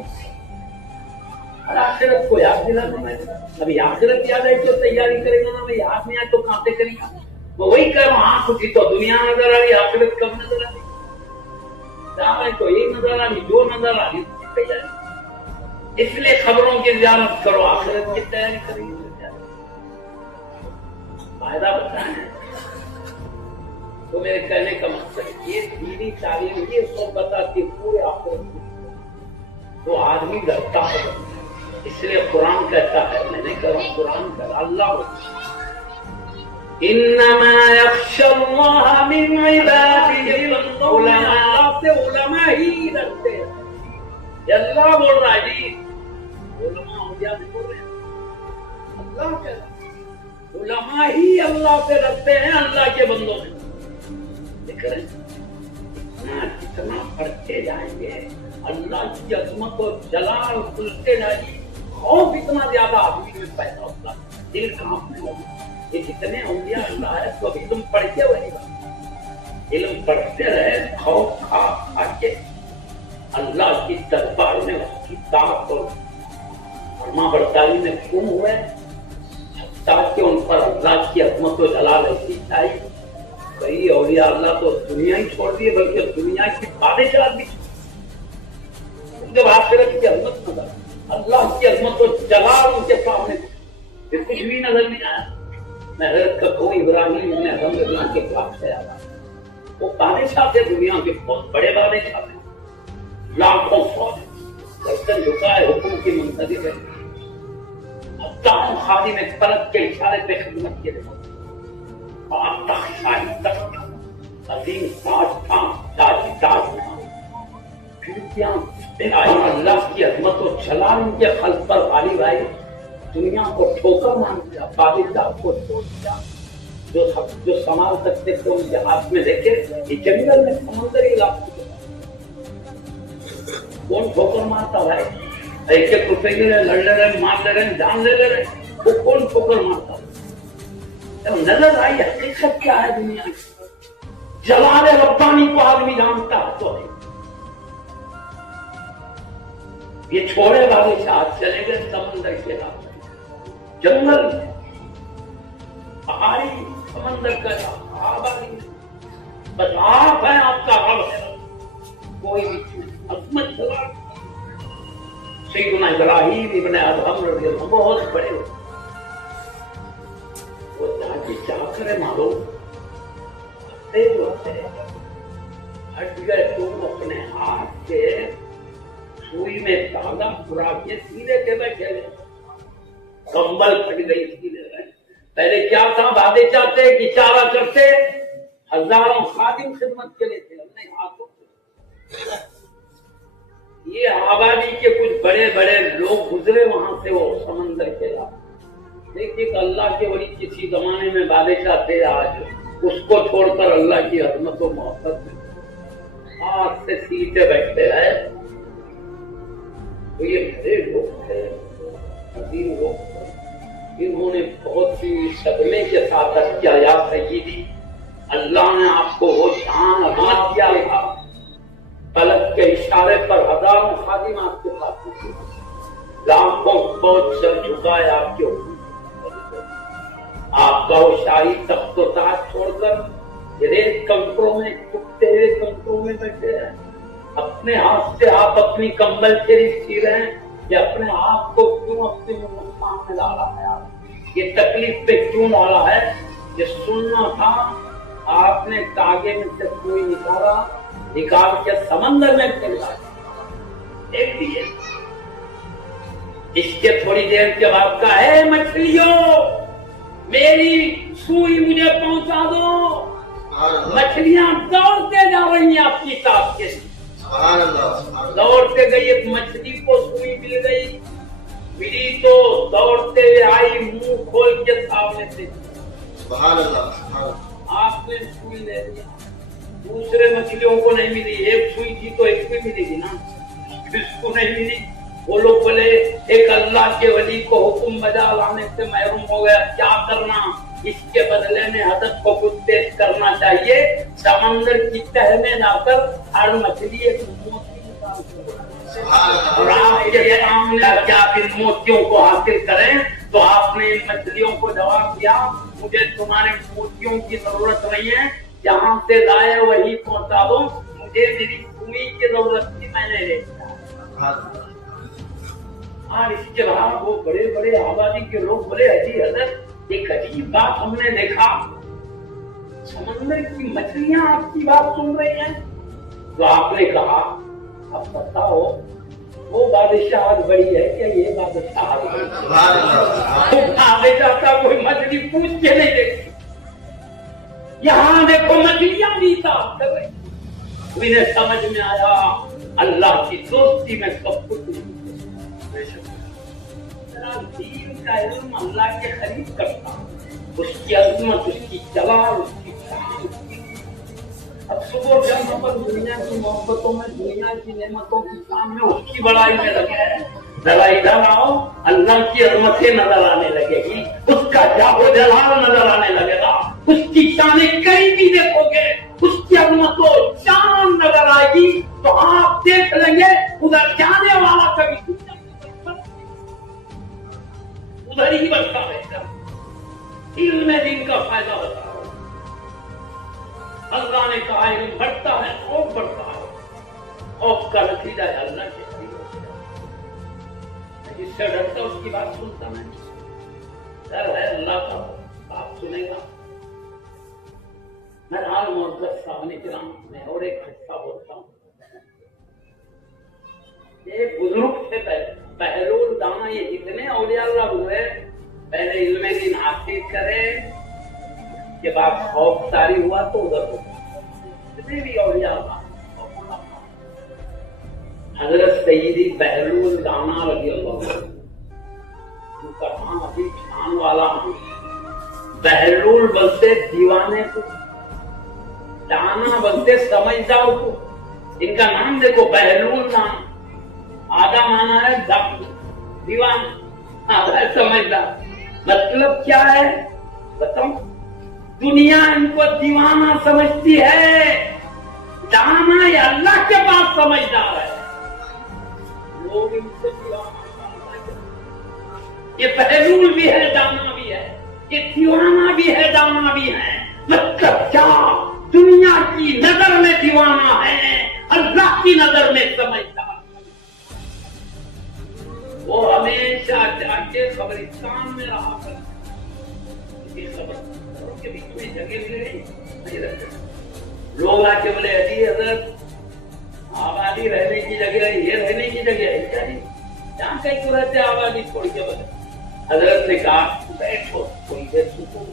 और आखिरत को याद दिलाना मैं, अभी आखिरत याद आई तो तैयारी करेगा ना, मैं याद नहीं आए तो कहां से करेगा। वो वही कर रहा हूं, आंख उठी तो दुनिया नजर आ रही, आखिरत कब नजर आ रही, जहां तो यही नजर आ रही, जो नजर आ रही उसकी तैयारी। इसलिए खबरों की ज़ियारत करो, आखिरत की तैयारी करेंगे। फायदा बताएं तो मेरे कहने का मकसद ये दीनी तालीम ये सब बताती पूरे आखिरत तो आदमी डरता है। इसलिए कुरान कहता है, मैंने कहा कुरान का अल्लाह इन्नमा यख्शल्लाह मिन इबादिहिल उलमा, से उलमा ही डरते हैं। अल्लाह बोल रहा है जी, उलमा हो गया नहीं बोल रहे हैं, अल्लाह कह रहा है उलमा ही अल्लाह से डरते हैं, अल्लाह के बंदों से। देख रहे हैं कितना पढ़ते जाएंगे, अल्लाह की अजमत और जलाल खुलते जाएगी, खौफ इतना ज्यादा आदमी में पैदा होता है, दिल कांपने लगे। ये जितने औलिया अल्लाह है तो इल्म पढ़ते वही इल्म पढ़ते रहे, खौफ खा के अल्लाह की दरबार में उसकी ताकत और फरमा बरदारी में गुम हुए, ताकि उन पर अल्लाह की अजमत और जलाल ऐसी आई। कई औलिया अल्लाह तो दुनिया ही छोड़ दिए, बल्कि दुनिया की बादशाह भी। जब आखिरत की अजमत नजर, अल्लाह की अजमत और जलाल उनके सामने फिर कुछ भी नजर नहीं आया। मैं हजरत का कोई इब्राहिम ने अल्हम्दुलिल्लाह के पास गया, वो बादशाह थे, दुनिया के बहुत बड़े बादशाह थे, लाखों फौज गर्दन झुकाए हुक्म की मुंतजिर है। हत्ताओं खादी में पलक के इशारे पे खिदमत के लिए अजीम ताज था, ताज था। खिड़कियां अल्लाह की अजमत और जलाल उनके खल्क पर गालिब आई, दुनिया को ठोकर मान दिया, बादशाह को छोड़ दिया। जो संभाल सकते थे उनके हाथ में लेके ये जंगल में समंदरी इलाके कौन ठोकर मारता भाई? एक एक रुपए ले रहे, लड़ ले रहे, मार ले रहे, जान ले रहे, वो कौन ठोकर मारता? तो नजर आई हकीकत क्या है दुनिया की। जलाल रब्बानी को आदमी जानता है तो ये छोड़े वाले साथ चले गए समंदर के रास्ते, जंगल, पहाड़ी, समंदर का आबादी, बस आप है, आपका रब है, कोई भी अजमत चला। सैयदना इब्राहीम इब्ने अदहम रज़ियल्लाहु बहुत बड़े हो, वो जाके क्या करे मालूम, हट गए तुम अपने हाथ से सुई में धागा पुरा के सीधे के बैठे, कंबल फट गई सीधे रहे। पहले क्या था, बादशाह थे, इशारा करते, हजारों खादिम खिदमत के लिए थे अपने हाथों से। ये आबादी के कुछ बड़े बड़े लोग गुजरे वहां से, वो समंदर के रास्ते। देखिए अल्लाह के वली किसी जमाने में बादशाह थे, आज उसको छोड़कर अल्लाह की अजमत और मोहब्बत में हाथ से सीधे बैठे हैं। तो ये बड़े लोग थे, अजीम लोग, इन्होंने बहुत ही सदमे के साथ किया, या सय्यदी अल्लाह ने आपको वो शान अदा किया था, पलक के इशारे पर हजारों खादिम आपके पास, लाखों फौज सर झुकाए आपके ऊपर। आपका वो शाही तख्त व ताज छोड़कर रेत कंकड़ों में, कुत्ते कंकड़ों में बैठे हैं। अपने हाथ से आप अपनी कंबल शरीफ सी रहे हैं, ये अपने आप को क्यों अपने नुकसान में डाला है, आप ये तकलीफ पे क्यों डाला है? ये सुनना था, आपने तागे में से कोई निकाल के समंदर में फेंक दिया। देख दिए, इसके थोड़ी देर के बाद का है, मछलियों मेरी सुई मुझे पहुंचा दो। मछलियां दौड़ते जा रही हैं आपकी ताक के, दौड़ते गई, एक मछली को सुई मिल गई, मिली तो दौड़ते हुए आई, मुंह खोल के सामने से आपने सुई ले लिया, दूसरे मछलियों को नहीं मिली, एक सुई थी तो एक भी मिलेगी ना, किसको नहीं मिली? वो लोग बोले एक अल्लाह के वली को हुक्म बजा लाने से महरूम हो गया, क्या करना? इसके बदले में हदत को कुछ पेश करना चाहिए। समंदर की तह में जाकर हर मछली एक मोती निकालती, और आपके सामने क्या इन मोतियों को हासिल करें? तो आपने इन मछलियों को जवाब दिया, मुझे तुम्हारे मोतियों की जरूरत नहीं है, जहाँ से लाए वही पहुँचा दो, मुझे मेरी सुई की जरूरत थी, मैंने ले लिया। और इसके बाद वो बड़े बड़े आबादी के लोग बोले, अजी हजरत एक अजीब बात हमने देखा, समंदर की मछलियां आपकी बात सुन रही हैं। तो आपने कहा, अब बताओ वो बादशाह बड़ी है क्या ये बादशाह? आगे जाता कोई मछली पूछ के नहीं देखती, यहाँ देखो मछलियां भी साफ कर रही। इन्हें समझ में आया अल्लाह की दोस्ती में सब कुछ दीन का इल्म अल्लाह के करीब करता, उसकी अजमत, उसकी जलाल, उसकी शान, उसकी। अब सुबह जब अपन दुनिया की मोहब्बतों में, दुनिया की नेमतों के सामने उसकी बड़ाई में लगे हैं, जरा इधर आओ, अल्लाह की अजमतें नजर आने लगेगी, उसका जाहो जलाल नजर आने लगेगा, उसकी शाने कहीं भी देखोगे, उसकी अजमतों शान नजर आएगी, तो आप देख लेंगे उधर जाने वाला कभी उधर ही बढ़ता रहेगा। इल्म दिन का फायदा होता है। अल्लाह ने कहा इल्म बढ़ता है, खौफ बढ़ता है, खौफ का नतीजा है अल्लाह के करीब होता है। जिससे डरता उसकी बात सुनता नहीं, डर है अल्लाह का, बात सुनेगा। मैं हाल मोहब्बत सामने किराम में और एक किस्सा बोलता हूँ। एक बुजुर्ग थे बहलूल दाना, ये जितने औलिया अल्लाह हुए पहले इल्म दीन हासिल करे, के बाद खौफ तारी हुआ तो उधर हो, जितने भी औलिया अल्लाह। हजरत सईदी बहलूल दाना रज़ी अल्लाह, उनका नाम अभी शान वाला नाम। बहलूल बोलते दीवाने को, दाना बोलते समझदार को। इनका नाम देखो बहलूल नाम, आधा माना है दीवान, आधा है समझदार। मतलब क्या है बताओ? दुनिया इनको दीवाना समझती है, दाना या अल्लाह के पास समझदार है। लोग इनको दीवाना, ये बहलूल भी है, दाना भी है, ये दीवाना भी है, दाना भी है। मतलब क्या? दुनिया की नजर में दीवाना है, अल्लाह की नजर में समझदार। वो हमेशा जाके कब्रिस्तान में रहा करते, कब्रों के बीच में जगह नहीं रहते। लोग आके बोले, अजी हजरत आबादी रहने की जगह है, ये रहने की जगह है क्या? नहीं, जहाँ कहीं को रहते आबादी छोड़ के बोले। हजरत ने कहा बैठो कोई देर, सुकून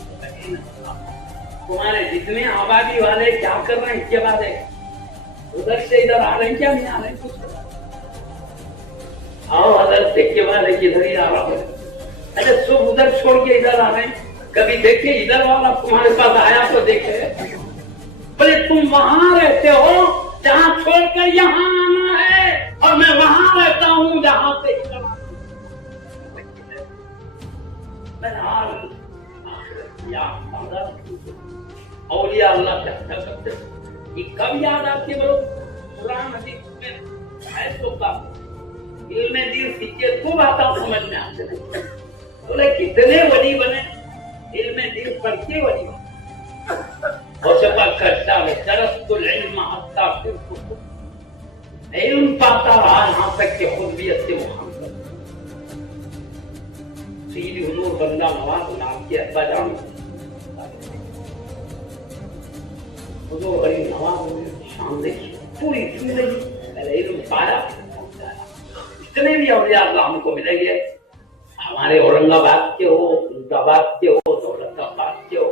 तुम्हारे जितने आबादी वाले क्या कर रहे हैं, इसके बाद है उधर से इधर आ रहे हैं क्या नहीं आ रहे हैं? कुछ आओ हजरत के बाद इधर ही आ रहा है। अरे सब उधर छोड़ के इधर आ रहे हैं, कभी देखे इधर वाला तुम्हारे पास आया तो देखे? बोले तुम वहां रहते हो जहाँ छोड़कर यहाँ आना है, और मैं वहां रहता हूँ जहाँ से इधर आना। औलिया अल्लाह क्या करते, ये कब याद आती है? बोलो कुरान हदीस में है तो कब इल्म दीन सीखे तो बात आप समझ में आते नहीं। बोले कितने वली बने, इल्म दीन पढ़ के वली बने। और जब करता है दरस्तुल इल्म हत्ता फिर इल्म पाता रहा यहाँ तक कि खुदबियत से मुहाम्मद सईद हुजूर बंदा नवाज नाम के अब्बा जान हुजूर गरीब नवाज शान देखिए पूरी जिंदगी इल्म पाया। जितने भी औलिया अल्लाह हमको मिलेंगे, हमारे औरंगाबाद के हो, फरीदाबाद के हो, दौलताबाद के हो,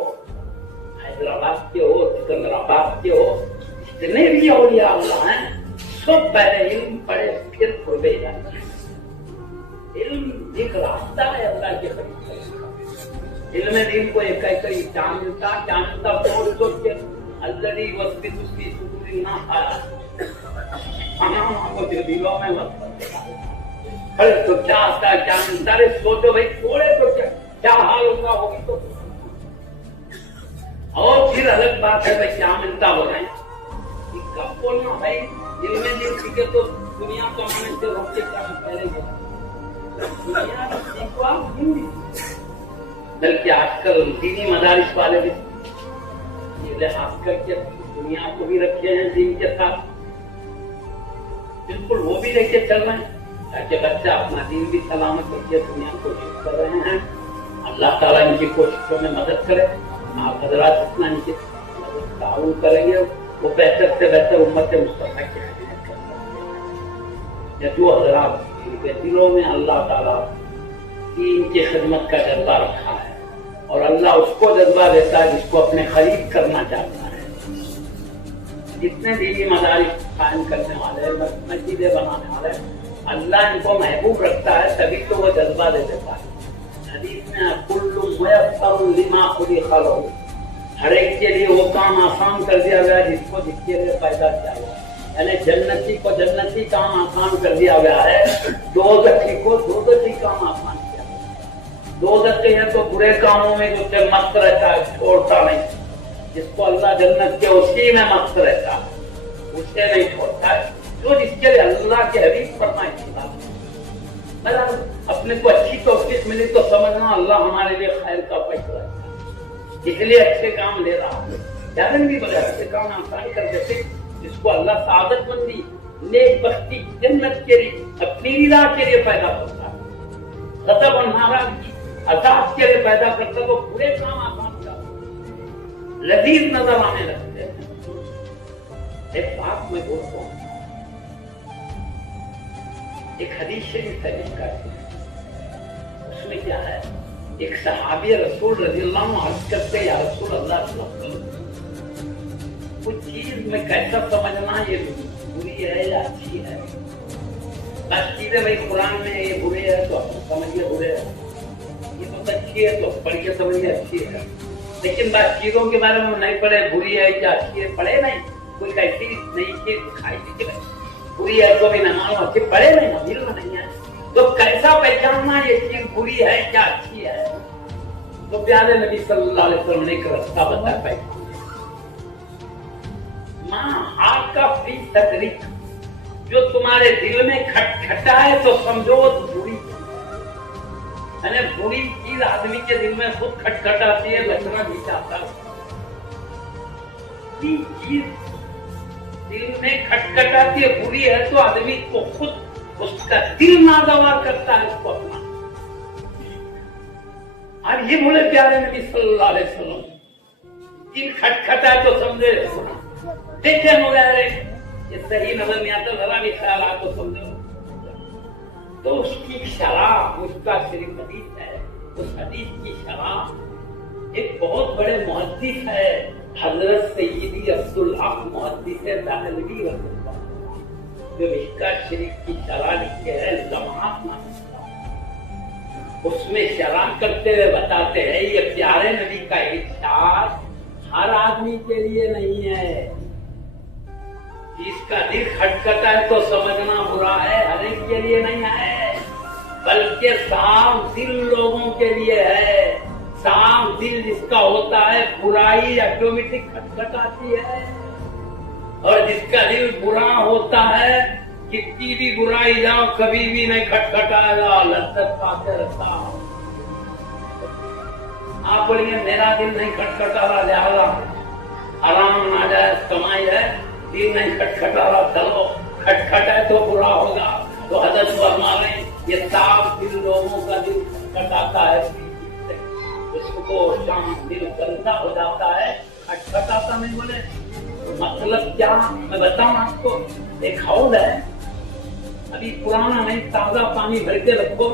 हैदराबाद के हो, सिकंदराबाद के हो, जितने भी औलिया अल्लाह हैं सब पहले इल्म पढ़े फिर खुलबे जाते हैं। इल्म एक रास्ता है अल्लाह के करीब। इल्म दीन को एक क्या मिलता सोच के अल्लदी वस्ती उसकी सुदूरी ना आया को जो दिलों में अरे तो क्या आता है, क्या मिलता है, सोचो भाई छोड़े तो क्या हाल होगा, होगी तो। और फिर अलग बात है भाई क्या मिलता हो रहा है, कब बोलना भाई इल्म दीन सीखे तो दुनिया कमाने से रोके क्या पहले दुनिया सीखो आप हिंदी, बल्कि आजकल दीनी मदारिस वाले भी ये लिहाज करके दुनिया को भी रखे हैं दीन के साथ, बिल्कुल वो भी लेके चल रहे हैं ताकि बच्चा अपना दीन भी सलामत रखिए, दुनिया को कोशिश कर रहे हैं। अल्लाह ताला इनकी कोशिशों में मदद करे, आप हजरात अपना इनकी मदद ताउन करेंगे, वो बेहतर से बेहतर उम्मत मुस्तफा की खिदमत कर सकते हैं। जो हजरात इनके दिलों में अल्लाह ताला दीन की खिदमत का जज्बा रखा है और अल्लाह उसको जज्बा देता है जिसको अपने खरीद करना चाहता है। जितने दीनी मदारिस कायम करने वाले, मस्जिदें बनाने वाले, अल्लाह इनको महबूब रखता है तभी तो वो जज्बा दे देता है। हदीस में कुल्लु मुयस्सर लिमा खुलिक़ लहू, हर एक के लिए वो काम आसान कर दिया गया जिसको जिसके लिए पैदा किया गया, यानी जन्नती को जन्नती काम आसान कर दिया गया है, दोज़खी को दोज़खी काम आसान किया गया। दोज़खी है तो बुरे कामों में जो मस्त रहता है, छोड़ता नहीं, जिसको अल्लाह जन्नत के उसी में मस्त रहता है, उससे नहीं छोड़ता है, जो जिसके लिए अल्लाह के हबीब फरमाए थी बात। अपने को अच्छी तौफीक मिली तो समझना अल्लाह हमारे लिए खैर का फैसला है, इसलिए अच्छे काम ले रहा है, जान भी बगैर अच्छे काम आसान कर देते, जिसको अल्लाह सादत बंदी, नेक बख्ती, जन्नत के लिए, अपनी रिदा के लिए पैदा करता है, गज़ब और नाराजगी, अज़ाब के लिए पैदा करता, तो पूरे काम आसान कर लजीज नजर आने लगते हैं। एक बात मैं बोलता हूँ, एक हदीस शरीफ है जिसका उसमें क्या है, एक सहाबी रसूल रज़ियल्लाहु अन्हु अर्ज़ करते या रसूल अल्लाह सल्लल्लाहु अलैहि वसल्लम, कुछ चीज में कैसा समझना ये बुरी है या अच्छी है। बस चीजें भाई कुरान में ये बुरे है तो आप समझिए बुरे है, ये तो अच्छी है तो पढ़ के समझिए अच्छी है, लेकिन बस चीजों के बारे में नहीं पढ़े बुरी है या अच्छी है, पढ़े नहीं, कोई कैसी नई चीज खाई थी बुरी है तो भी न मानो, अच्छी पढ़े नहीं ना, दिल में नहीं है, तो कैसा पहचानना ये चीज बुरी है क्या अच्छी है। तो प्यारे नबी सल्लल्लाहु अलैहि वसल्लम ने एक रास्ता बताया पहचान, माँ हाथ का फी तकरीक, जो तुम्हारे दिल में खटखटा है तो समझो वो बुरी, यानी बुरी चीज आदमी के दिल में खुद खटखटाती है, बचना भी चाहता है, चीज दिल में खटखटाती है बुरी है तो आदमी को खुद उसका दिल नागवार करता है उसको अपना। और ये बोले प्यारे नबी सल्लल्लाहु अलैहि वसल्लम, दिल खटखटा है तो समझे देखे हो गया रे ये सही नजर नहीं आता, जरा भी ख्याल आ तो समझो, तो उसकी शराब, उसका शरीफ हदीस है, उस हदीस की शराब एक बहुत बड़े मुहद्दिस है हजरत सय्यदी अब्दुल हक मुहद्दिस दहलवी रहमतुल्लाह, जो मिशकात शरीफ की शरह लिखे हैं लम्हात नाम, उसमें शरह करते हुए बताते हैं ये प्यारे नबी का इरशाद हर आदमी के लिए नहीं है, जिसका दिल खटखटा है तो समझना बुरा है, हर एक के लिए नहीं है, बल्कि साफ दिल लोगों के लिए है। साफ दिल जिसका होता है बुराई ऑटोमेटिक खटखटाती है, और जिसका दिल बुरा होता है कितनी भी बुराई जाओ कभी भी नहीं खटखटाएगा, लज्जत पाते रहता। आप बोलेंगे मेरा दिल नहीं खटखटा रहा, लिहाजा आराम ना जाए कमाई है, दिल नहीं खटखटा रहा, चलो खटखटाए तो बुरा होगा, तो हजरत फरमा रहे ये साफ दिल लोगों का दिल खटखटाता है, उसको शाम दिल गंदा हो जाता है, खटखटाता नहीं बोले तो मतलब क्या मैं बताऊं आपको, एक हौद है, अभी पुराना नहीं ताजा पानी भर के रखो,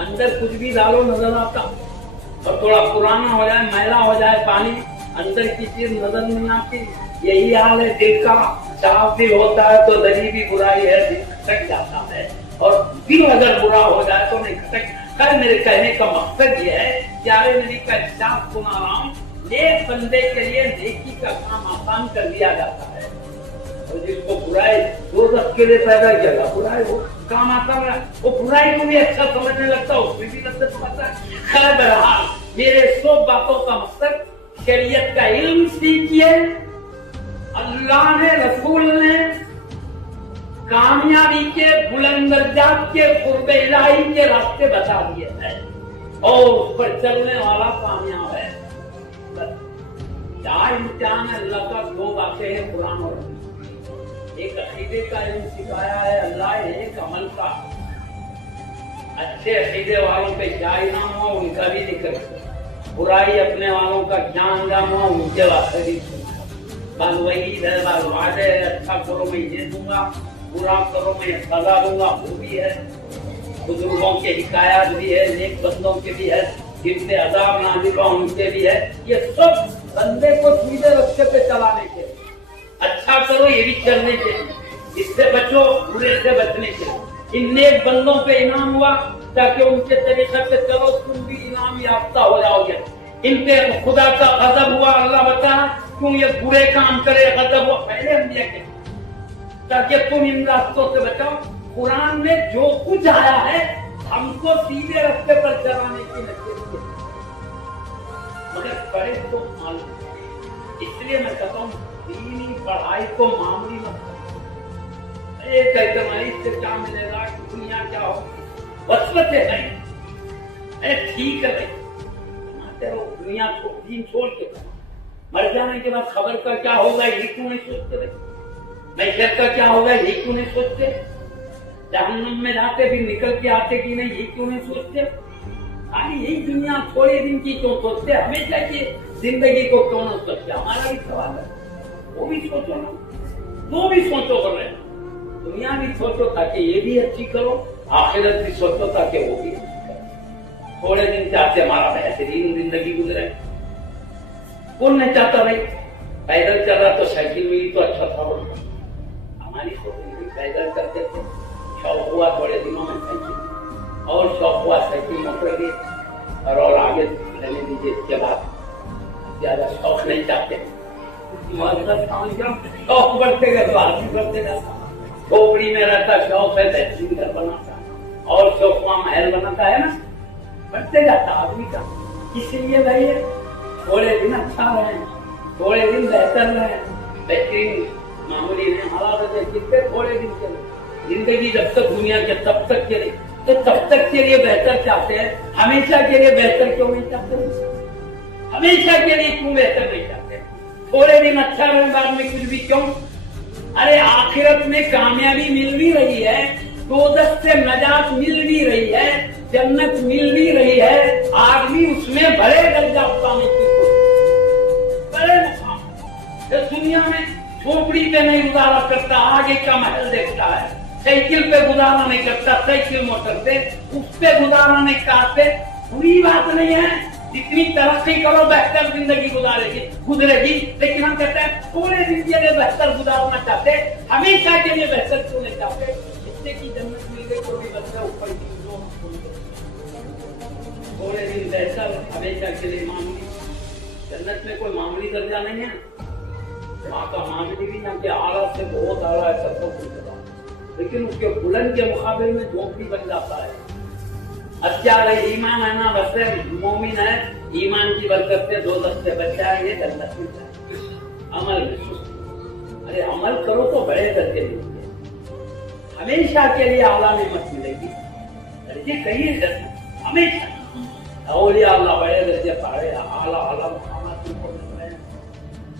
अंदर कुछ भी डालो नजर आता, और थोड़ा पुराना हो जाए मैला हो जाए पानी, अंदर की चीज नजर नहीं आती। यही हाल है दिल का, साफ दिल होता है तो दरी भी बुराई है दिल खटक जाता है, और दिल अगर बुरा हो जाए तो नहीं खैर मेरे कहने का मकसद ये है, प्यारे नबी का इरशाद सुना रहा हूँ, एक बंदे के लिए नेकी का काम आसान कर दिया जाता है, और जिसको बुराई दोज़ख के लिए पैदा किया गया, बुराई वो काम आता है, वो बुराई को भी अच्छा समझने लगता है, उसमें भी लज्जत पाता है। खैर बहरहाल मेरे सब बातों का मकसद, शरीयत का इल्म सीखिए, अल्लाह ने रसूल ने कामयाबी के बुलंद दर्जात के कुर्बे इलाही के रास्ते बता दिए हैं, और उस पर चलने वाला कामयाब है। क्या इम्तिहान है अल्लाह का? दो बातें हैं कुरान और हदीस। एक अकीदे का इल्म सिखाया है अल्लाह, एक अमल का। अच्छे अकीदे वालों पे क्या इनाम हुआ उनका भी जिक्र, बुराई अपने वालों का क्या अंजाम हुआ उनके वास्ते भी सुना। बाल वहीद है, बाल वादे है, अच्छा करो मैं ये दूंगा, बुरा करो मैं सजा दूंगा, वो भी है। बुजुर्गों के हिकायत भी है, नेक बंदों के भी है, जिनसे अजाब नाज़िल हुआ उनके भी है। ये सब बंदे को सीधे रास्ते पे चलाने के, अच्छा करो ये भी चलने के, इससे बचो बुरे से बचने के। इन नेक बंदों पे इनाम हुआ ताकि उनके तरीके से चलो, तुम भी इनाम याफ्ता हो जाओगे। इन पे खुदा का गज़ब हुआ, अल्लाह बता क्यों ये बुरे काम करे, गज़ब हुआ पहले अंबिया के, ताकि तुम इन रास्तों से बचाओ। कुरान में जो कुछ आया है हमको सीधे रास्ते पर चलाने की नसीहत है, मगर बड़े तो मालूम। इसलिए मैं कहता हूँ दीनी पढ़ाई को मामूली मत करो। एक इससे क्या मिलेगा, दुनिया क्या होगी, वसवसे नहीं। ठीक है भाई, दुनिया को दीन छोड़ के मर जाने के बाद खबर का क्या होगा ये क्यों नहीं सोचते भाई? महशर का क्या होगा ये क्यों नहीं सोचते? जहन्नम में जाते भी निकल के आते कि नहीं ये क्यों नहीं सोचते? खाली यही दुनिया थोड़े दिन की क्यों सोचते? हमेशा की जिंदगी को क्यों नहीं सोचते? हमारा भी सवाल है, वो भी सोचो ना, वो भी सोचो कर रहे। दुनिया भी सोचो ताकि ये भी अच्छी करो, आखिरत भी सोचो ताकि वो भी अच्छी करो। थोड़े दिन चाहते हमारा बेहतरीन जिंदगी गुजरे, कौन नहीं चाहता भाई? पैदल चल रहा तो साइकिल मिली तो अच्छा था, हमारी सोच पैदल करते थे, शौक हुआ थोड़े दिनों में साइकिल, और शौक हुआ साइकिल मोटर की, और आगे रहने दीजिए। इसके बाद ज्यादा शौक नहीं चाहते, शौक बढ़ते गए तो आदमी बढ़ते जाता। खोपड़ी में रहता शौक है बेहतरीन घर बनाता, और शौक वहां महल बनाता है ना, बढ़ते जाता आदमी का। इसलिए भाई थोड़े दिन अच्छा रहे, थोड़े दिन बेहतर रहे, बेहतरीन मामूली नहीं हालात है, कितने थोड़े दिन चले। जिंदगी जब तक दुनिया के तब तक चले, तो तब तक के लिए बेहतर चाहते हैं, हमेशा के लिए बेहतर क्यों नहीं चाहते? हमेशा के लिए क्यों बेहतर नहीं चाहते? थोड़े दिन अच्छा रहे, बाद में कुछ भी क्यों? अरे आखिरत में कामयाबी मिल भी रही है, दोज़ख से नजात मिल भी रही है, जन्नत मिल भी रही है, आदमी उसमें बड़े दर्जा पाने की बड़े मुकाम। दुनिया में झोपड़ी पे नहीं गुजारा करता, आगे का महल देखता है, साइकिल पे गुजारा नहीं करता, साइकिल मोटर पे उस पे गुजारा नहीं करते। बुरी बात नहीं है, जितनी तरक्की करो बेहतर जिंदगी गुजरेगी। लेकिन हम कहते हैं थोड़े दिन के लिए बेहतर गुजारना चाहते, हमेशा के लिए बेहतर क्यों नहीं चाहते? जिससे की जन्नत मिल गई तो भी बच्चा ऊपर थोड़े दिन बेहतर, हमेशा के लिए मामूली। जन्नत में कोई मामूली दर्जा नहीं है, वहाँ का मामूली भी ना कि आला से बहुत आला है, सबको कुछ पता, लेकिन उसके बुलंद के मुकाबले में झोंपड़ी बन जाता है। अच्छा रही ईमान है ना, बस मोमिन है, ईमान की बरकत से दोज़ख से बच जाएंगे, जन्नत में जाएंगे। अमल में सुस्त, अरे अमल करो तो बड़े दर्जे मिलेंगे, हमेशा के लिए आला नेमत मिलेगी। दर्जे कहिए जन्नत हमेशा, औलिया अल्लाह बड़े दर्जे पाए, आला आला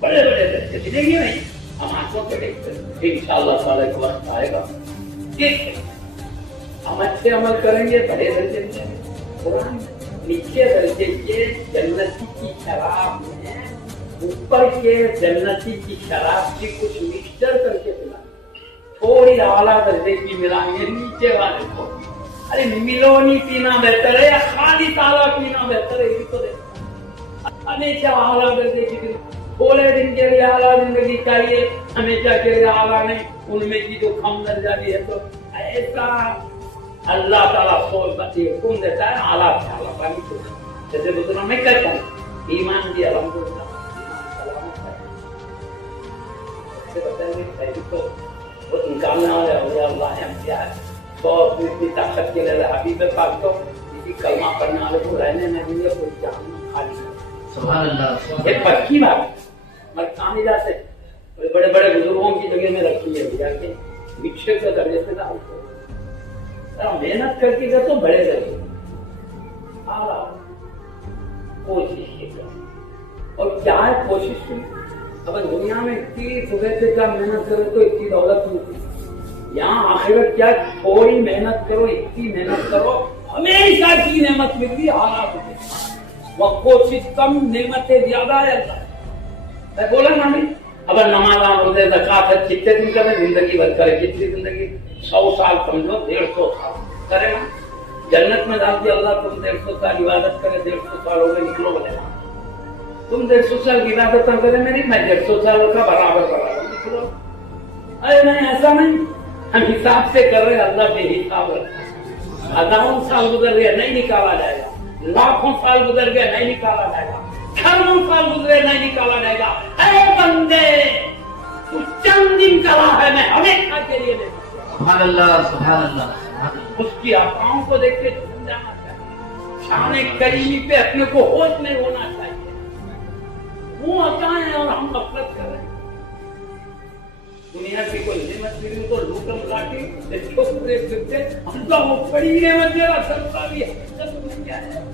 बड़े बड़े दर्जे मिलेंगे नहीं, हम आंखों से देखते हैं। इंशाअल्लाह ताला एक वक्त आएगा, हम अच्छे अमल करेंगे बड़े दर्जे मिलेंगे। कुरान नीचे दर्जे के जन्नती की शराब में ऊपर के जन्नती की शराब की कुछ मिक्सचर करके पिला, थोड़ी आला दर्जे की मिलाएंगे नीचे वाले को। अरे मिलोनी पीना बेहतर है या खाली ताला पीना बेहतर है? ये तो देखो, हमेशा आला दर्जे की, थोड़े दिन के लिए आला जिंदगी चाहिए, हमेशा के लिए आला नहीं। उनमें की जो कम दर्जा भी है तो ऐसा अल्लाह ताला सोच बच्चे हुक्म देता है आला से आला पानी को, जैसे बुजुर्ग मैं कहता हूँ ईमान भी अल्हम्दुलिल्लाह सलामत है। इससे बताएंगे पहले तो वो निकालने वाले अल्लाह है, हम क्या है तो इतनी ताकत के लिए हबीब पाक तो इसी कलमा पढ़ने वाले को रहने नहीं देंगे, कोई जान खाली सुभान अल्लाह। ये पक्की बात मगर कहाँ जाते बड़े बड़े बुजुर्गों की जगह में रखी है जाके भिक्षक के दर्जे से डाल मेहनत करके गए तो बड़े दर्जे कोशिश और क्या है कोशिश की। अब दुनिया में इतनी सुबह से क्या मेहनत करो तो इतनी दौलत मिलती, यहाँ आखिरत क्या थोड़ी मेहनत करो इतनी मेहनत करो हमेशा की नेमत मिलती हालात वो कोशिश कम नेमतें ज्यादा है अल्लाह मैं बोला ना नहीं। अब नमाज रोजे ज़कात कितने दिन करे जिंदगी भर करे, कितनी जिंदगी 100 साल समझो 150 साल करे ना जन्नत में डाल दिया अल्लाह तुम 150 साल इबादत करे 150 साल हो गए निकलो बोले तुम 150 साल की इबादत करे मेरी मैं 150 साल का बराबर निकलो। अरे नहीं ऐसा नहीं, हम हिसाब से कर रहे अल्लाह बेहिसाब रखा, हजारों साल गुजर गए नहीं निकाला जाएगा, लाखों साल गुजर गए नहीं निकाला जाएगा, खरबों साल गुजरे नहीं निकाला जाएगा। अरे बंदे तू चंद दिन चला है मैं हमेशा के लिए नहीं। सुभान अल्लाह सुभान अल्लाह। उसकी अफवाहों को देख के समझाना चाहिए, शान करीमी पे अपने को होश में होना चाहिए। वो हटाए और हम नफरत कर रहे हैं। दुनिया की कोई नेमत मिली तो लूटम लाके छोटे फिरते हम तो वो बड़ी नेमत दे रहा सबका भी है क्या है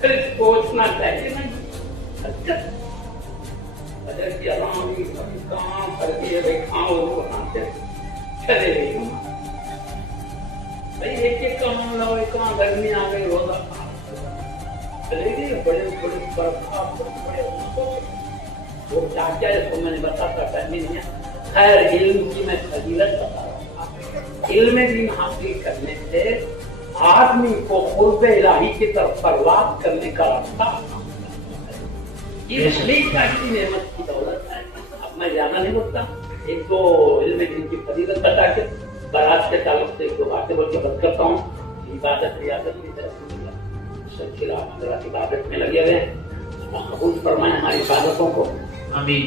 फिर सोचना चाहिए नहीं अच्छा अगर कि आराम की काम करके भाई खाओ बनाते चले गए भाई एक काम लो एक काम गर्मी आ गई रोजा चले गए बड़े बड़े बड़े वो क्या क्या इसको मैंने बताता टाइम नहीं है। खैर इल्म की मैं फजीलत बता रहा हूँ, इल्म दीन हासिल करने से आदमी को खुर्ब इलाही की तरफ परवाज करने का रास्ता इसलिए की नेमत की दौलत है। अब मैं ज्यादा नहीं बोलता, एक दो इल्म दीन की फजीलत बता के बारात के ताल्लुक से एक दो बातें बोल के बंद करता हूँ। इबादत रियादत की तरफ इबादत में लगे हुए हैं, कबूल फरमाए हमारी इबादतों को, आमीन।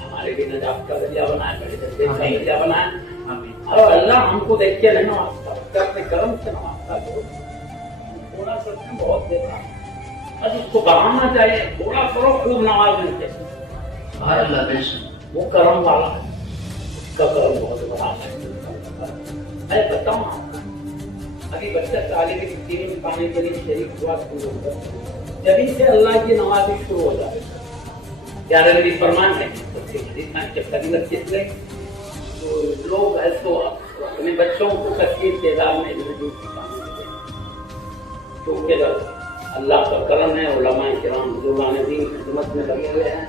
हमारे भी नजात का जरिया बनाए, बड़े दर्जे का जरिया बनाए। आमीन। और अल्लाह हमको देख के नहीं नवाजता, अपने कर्म से नवाजता करो। थोड़ा सा बहुत देता बस उसको बढ़ाना चाहिए, थोड़ा करो खूब नवाजने से सुभान अल्लाह बेशक वो कर्म वाला है, उसका कर्म बहुत बड़ा है। मैं बताऊँ आपको, अभी बच्चा तालिब इल्म पाने के लिए शरीक हुआ शुरू होगा, जभी से अल्लाह की नवाजी शुरू हो जाए। प्यारे नबी फरमान है फजीलत किसने तो लोग ऐसो अपने बच्चों को कसीर तादाद में क्योंकि अल्लाह का करम है, उलमा किराम बुजुर्गान दीन खिदमत में लगे हुए हैं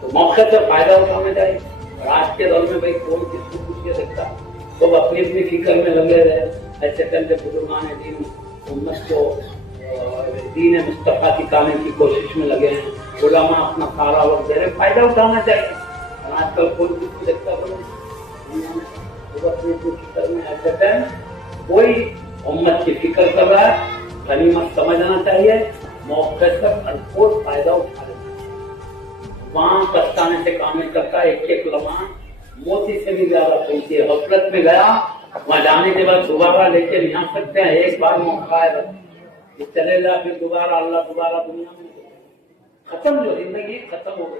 तो मौके से फायदा उठाना चाहिए। और आज के दौर में भाई कौन किसको पूछ के सकता, तो अपनी अपनी फिक्र में लगे रहे। ऐसे करके बुजुर्गान दीन उम्मत को दीन मुस्तफा सिखाने की कोशिश में लगे हैं। उलमा अपना सारा वक्त दे रहे, फायदा उठाना चाहिए। और आजकल कोई किसको देखता कोई उम्मत की फिक्र कर रहा है, गनीमत समझना चाहिए, मौके से भरपूर फायदा उठा लेना चाहिए। वहां पछताने से काम नहीं करता, एक एक लम्हा मोती से भी ज्यादा कीमती है। गफलत में गया, वहां जाने के बाद दोबारा लेके नहीं आ सकते हैं। एक बार मौका है, चले जा फिर दोबारा अल्लाह दोबारा दुनिया में खत्म, जो जिंदगी खत्म हो गई।